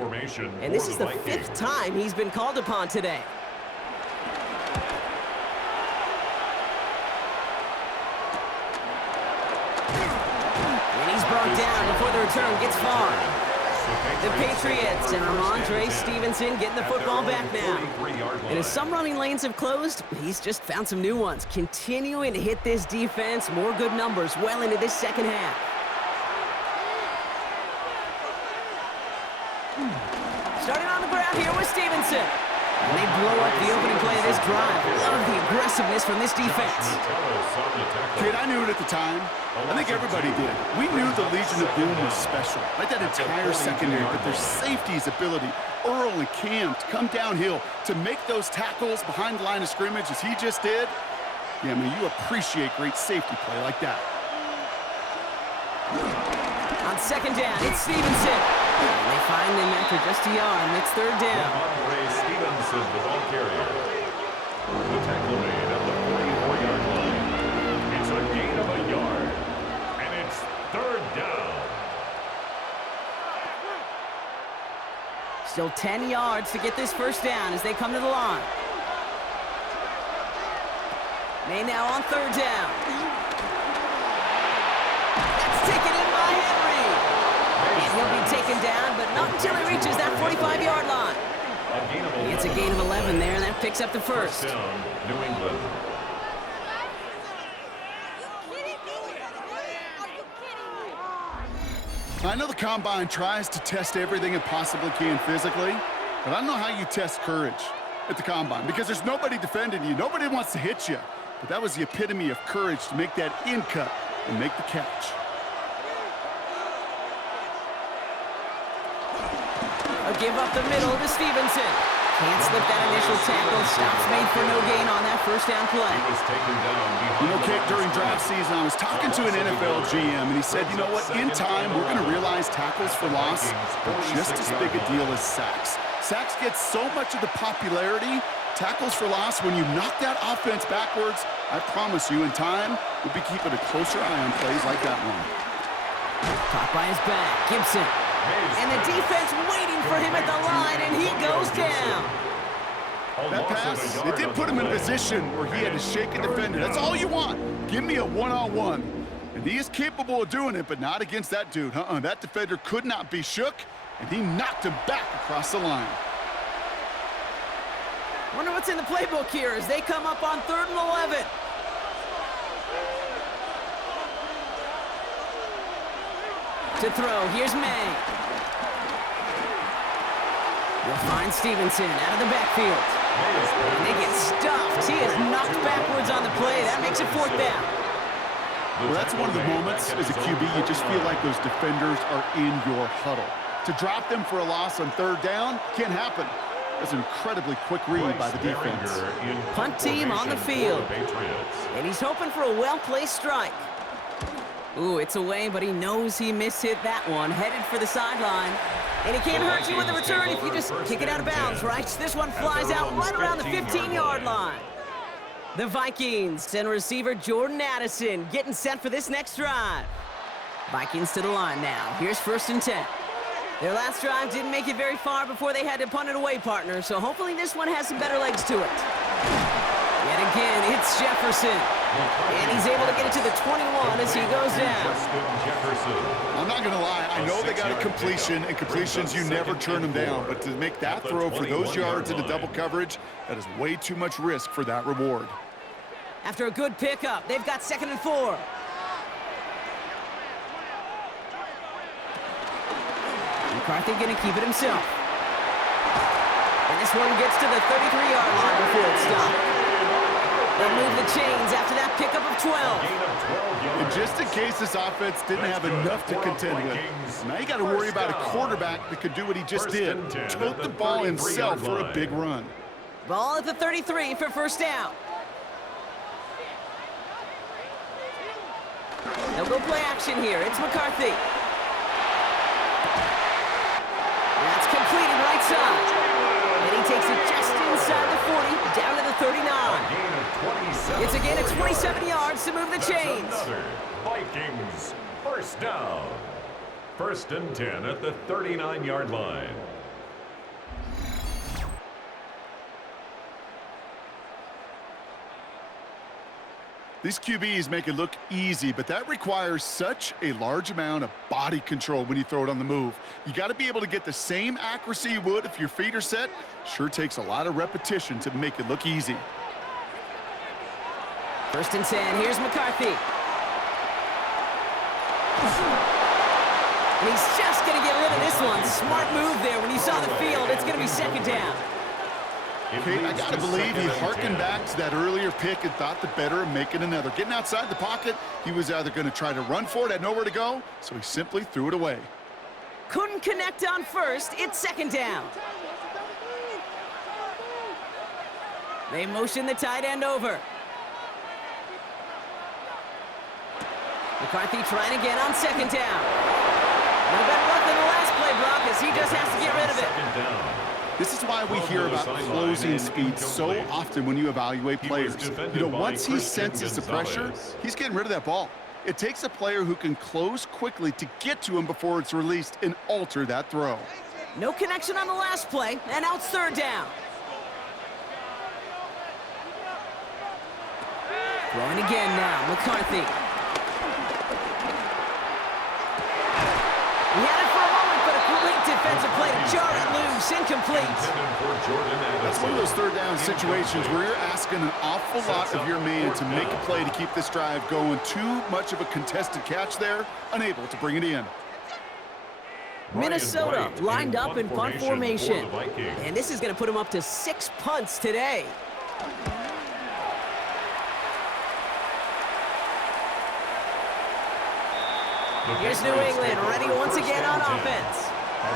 And this is the 5th time he's been called upon today. And he's brought down before the return gets far. The Patriots and Ramondre Stevenson getting the football back now. And as some running lanes have closed, he's just found some new ones. Continuing to hit this defense, more good numbers well into this 2nd half. Starting on the ground here with Stevenson. And they blow up the opening play of this drive. Love the aggressiveness from this defense. Kid, I knew it at the time. I think everybody did. We knew the Legion of Boom was special, like that entire secondary, but their safety's ability, Earl and Cam, to come downhill, to make those tackles behind the line of scrimmage as he just did. Yeah, I mean, you appreciate great safety play like that. On second down, it's Stevenson. And they find him after just a yard, and it's third down. Stevenson, the ball carrier. The tackle made at the 44-yard line. It's a gain of a yard, and it's third down. Still 10 yards to get this first down as they come to the line. May now on third down. That's taken in by Henry. And he'll be taken down, but not until he reaches that 45-yard line. It's a gain of 11 there, and that picks up the first. Down, New England. I know the Combine tries to test everything it possibly can physically, but I don't know how you test courage at the Combine because there's nobody defending you. Nobody wants to hit you. But that was the epitome of courage to make that in cut and make the catch. A give up the middle to Stevenson. Can't slip that initial tackle. Stops made for no gain on that first down play. He was taken down behind. You know, Kate, during draft season, I was talking to an NFL GM, and he said, you know what, in time, we're going to realize tackles for loss are just as big a deal as sacks. Sacks get so much of the popularity. Tackles for loss, when you knock that offense backwards, I promise you, in time, we'll be keeping a closer eye on plays like that one. Caught by his back, Gibson. And the defense waiting for him at the line, and he goes down. That pass, it did put him in a position where he had to shake a defender. That's all you want. Give me a one-on-one. And he is capable of doing it, but not against that dude. That defender could not be shook, and he knocked him back across the line. Wonder what's in the playbook here as they come up on 3rd and 11. To throw, here's May. We'll find Stevenson out of the backfield. And they get stuffed. He is knocked backwards on the play. That makes it 4th down. Well, that's one of the moments as a QB you just feel like those defenders are in your huddle. To drop them for a loss on 3rd down can't happen. That's an incredibly quick read by the defense. Punt team on the field. And he's hoping for a well-placed strike. Ooh, it's away, but he knows he mishit that one. Headed for the sideline. And he can't hurt you with the return if you just kick it out of bounds, right? This one flies out right around the 15-yard line. The Vikings and receiver Jordan Addison getting set for this next drive. Vikings to the line now. Here's 1st and 10. Their last drive didn't make it very far before they had to punt it away, partner, so hopefully this one has some better legs to it. Yet again, it's Jefferson. And he's able to get it to the 21 as he goes down. I'm not going to lie. I know they got a completion, and completions, you never turn them down. But to make that throw for those yards into double coverage, that is way too much risk for that reward. After a good pickup, they've got 2nd and 4. McCarthy going to keep it himself. And this one gets to the 33-yard line before it's stopped. They'll move the chains after that pickup of 12. And just in case this offense didn't have enough to contend with, now you got to worry about a quarterback that could do what he just did. Tote the ball himself for a big run. Ball at the 33 for 1st down. They'll go play action here. It's McCarthy. That's completed right side. And he takes it just inside the 40, down to the 39. It's a gain of 27 yards to move the chains. Vikings, 1st down. 1st and 10 at the 39-yard line. These QBs make it look easy, but that requires such a large amount of body control when you throw it on the move. You got to be able to get the same accuracy you would if your feet are set. Sure takes a lot of repetition to make it look easy. 1st and 10, here's McCarthy. And he's just going to get rid of this one. Smart move there when he saw the field. It's going to be 2nd down. Okay, I gotta believe he harkened back to that earlier pick and thought the better of making another. Getting outside the pocket, he was either going to try to run for it, had nowhere to go, so he simply threw it away. Couldn't connect on first. It's second down. They motion the tight end over. McCarthy trying again on second down. No better luck than the last play, Brock, as he just has to get rid of it. This is why we hear about closing speed so often when you evaluate players. You know, once he senses the pressure, he's getting rid of that ball. It takes a player who can close quickly to get to him before it's released and alter that throw. No connection on the last play, and now it's third down. Throwing again now, McCarthy. He had it for a moment, but a great defensive play to jar it loose, incomplete. That's one of those third down situations where you're asking an awful lot of your man to make a play to keep this drive going. Too much of a contested catch there, unable to bring it in. Minnesota lined up in punt formation, and this is going to put him up to 6 punts today. Here's New England, ready once again on offense.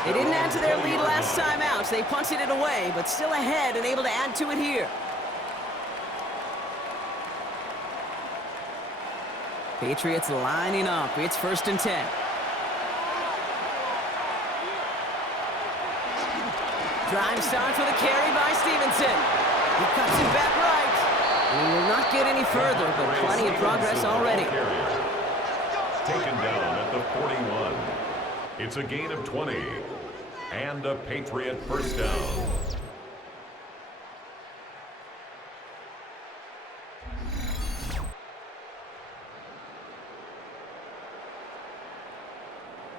They didn't add to their lead last time out, so they punted it away, but still ahead and able to add to it here. Patriots lining up. It's 1st and 10. Drive starts with a carry by Stevenson. He cuts it back right. And he will not get any further, but plenty of progress already. Taken down at the 41. It's a gain of 20. And a Patriot first down.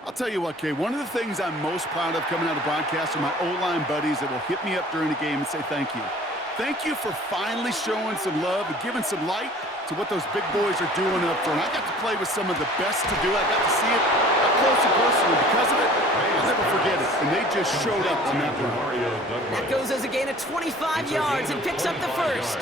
I'll tell you what, Kay, one of the things I'm most proud of coming out of broadcast are my O-line buddies that will hit me up during the game and say thank you. Thank you for finally showing some love and giving some light to what those big boys are doing up front. I got to play with some of the best to do it. I got to see it up close and personal. Because of it, I'll never forget it. And they just showed up on that run. That goes as a gain of 25 yards and picks up the first.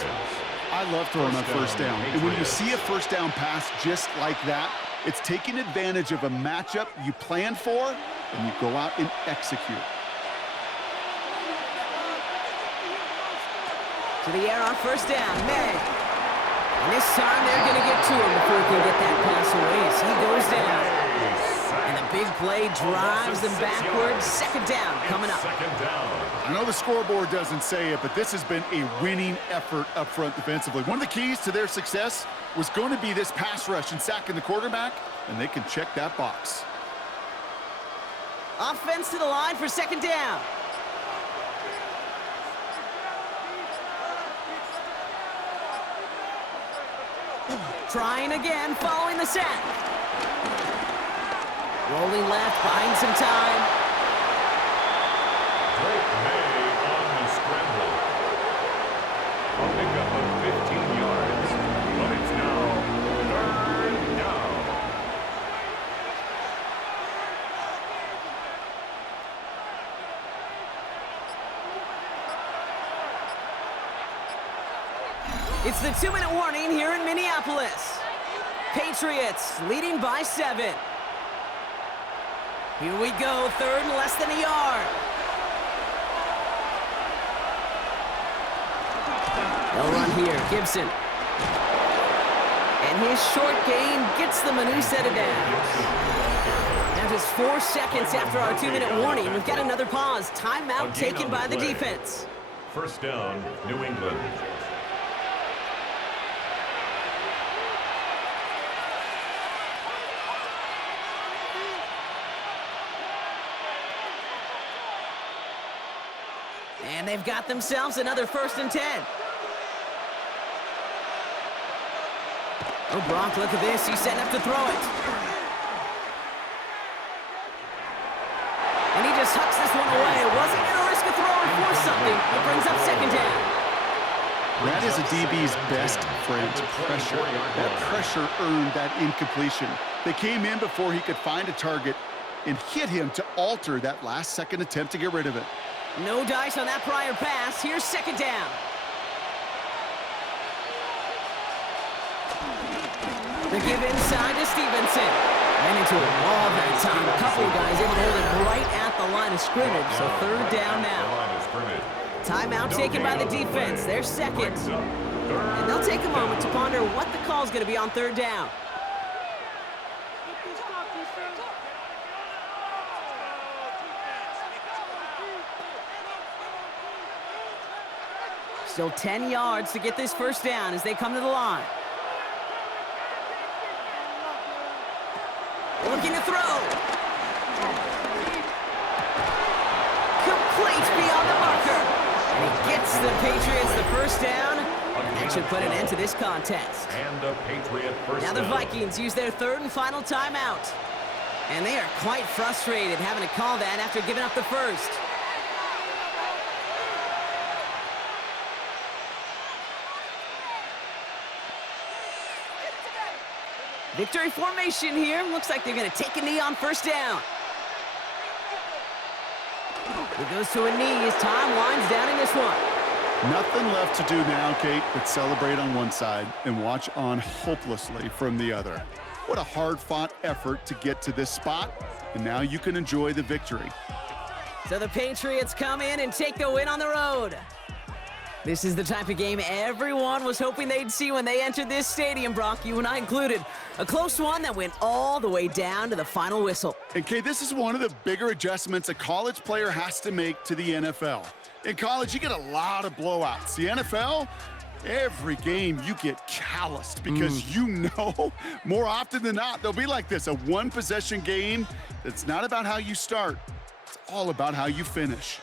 I love throwing on first down. And when you see a first down pass just like that, it's taking advantage of a matchup you planned for, and you go out and execute. To the air on first down, May. And this time they're going to get to him before he can get that pass away as he goes down. And the big play drives them backwards. Second down coming up. I know the scoreboard doesn't say it, but this has been a winning effort up front defensively. One of the keys to their success was going to be this pass rush and sacking the quarterback, and they can check that box. Offense to the line for second down. Trying again, following the sack. Rolling left, buying some time. Drake May on the scramble. A pickup of 15 yards, but it's now 3rd down. It's the 2-minute warning here in Minneapolis. Patriots leading by 7. Here we go, 3rd and less than a yard. They'll run here, Gibson. And his short gain gets them a new set of downs. Now just 4 seconds after our 2-minute warning, we've got another pause. Timeout taken by the defense. First down, New England. And they've got themselves another 1st and 10. Oh, Brock, look at this. He's setting up to throw it. And he just hucks this one away. Wasn't going to risk a throw and force something. It brings up second down. That is a DB's best friend, pressure. That pressure earned that incompletion. They came in before he could find a target and hit him to alter that last-second attempt to get rid of it. No dice on that prior pass. Here's second down. The give inside to Stevenson. Ran into a wall that time. A couple of guys able to hold it right at the line of scrimmage. So third down now. Timeout taken by the defense. They're second. And they'll take a moment to ponder what the call is going to be on third down. Still 10 yards to get this first down as they come to the line. Looking to throw. Complete beyond the marker. And he gets the Patriots the first down. And that should put an end to this contest. And a Patriot first Now the down. Vikings use their third and final timeout. And they are quite frustrated having to call that after giving up the first. Victory formation here. Looks like they're going to take a knee on first down. He goes to a knee as time winds down in this one. Nothing left to do now, Kate, but celebrate on one side and watch on hopelessly from the other. What a hard-fought effort to get to this spot, and now you can enjoy the victory. So the Patriots come in and take the win on the road. This is the type of game everyone was hoping they'd see when they entered this stadium, Brock, you and I included. A close one that went all the way down to the final whistle. And Kate, this is one of the bigger adjustments a college player has to make to the NFL. In college, you get a lot of blowouts. The NFL, every game you get calloused because you know more often than not, they'll be like this, a one-possession game that's not about how you start. It's all about how you finish.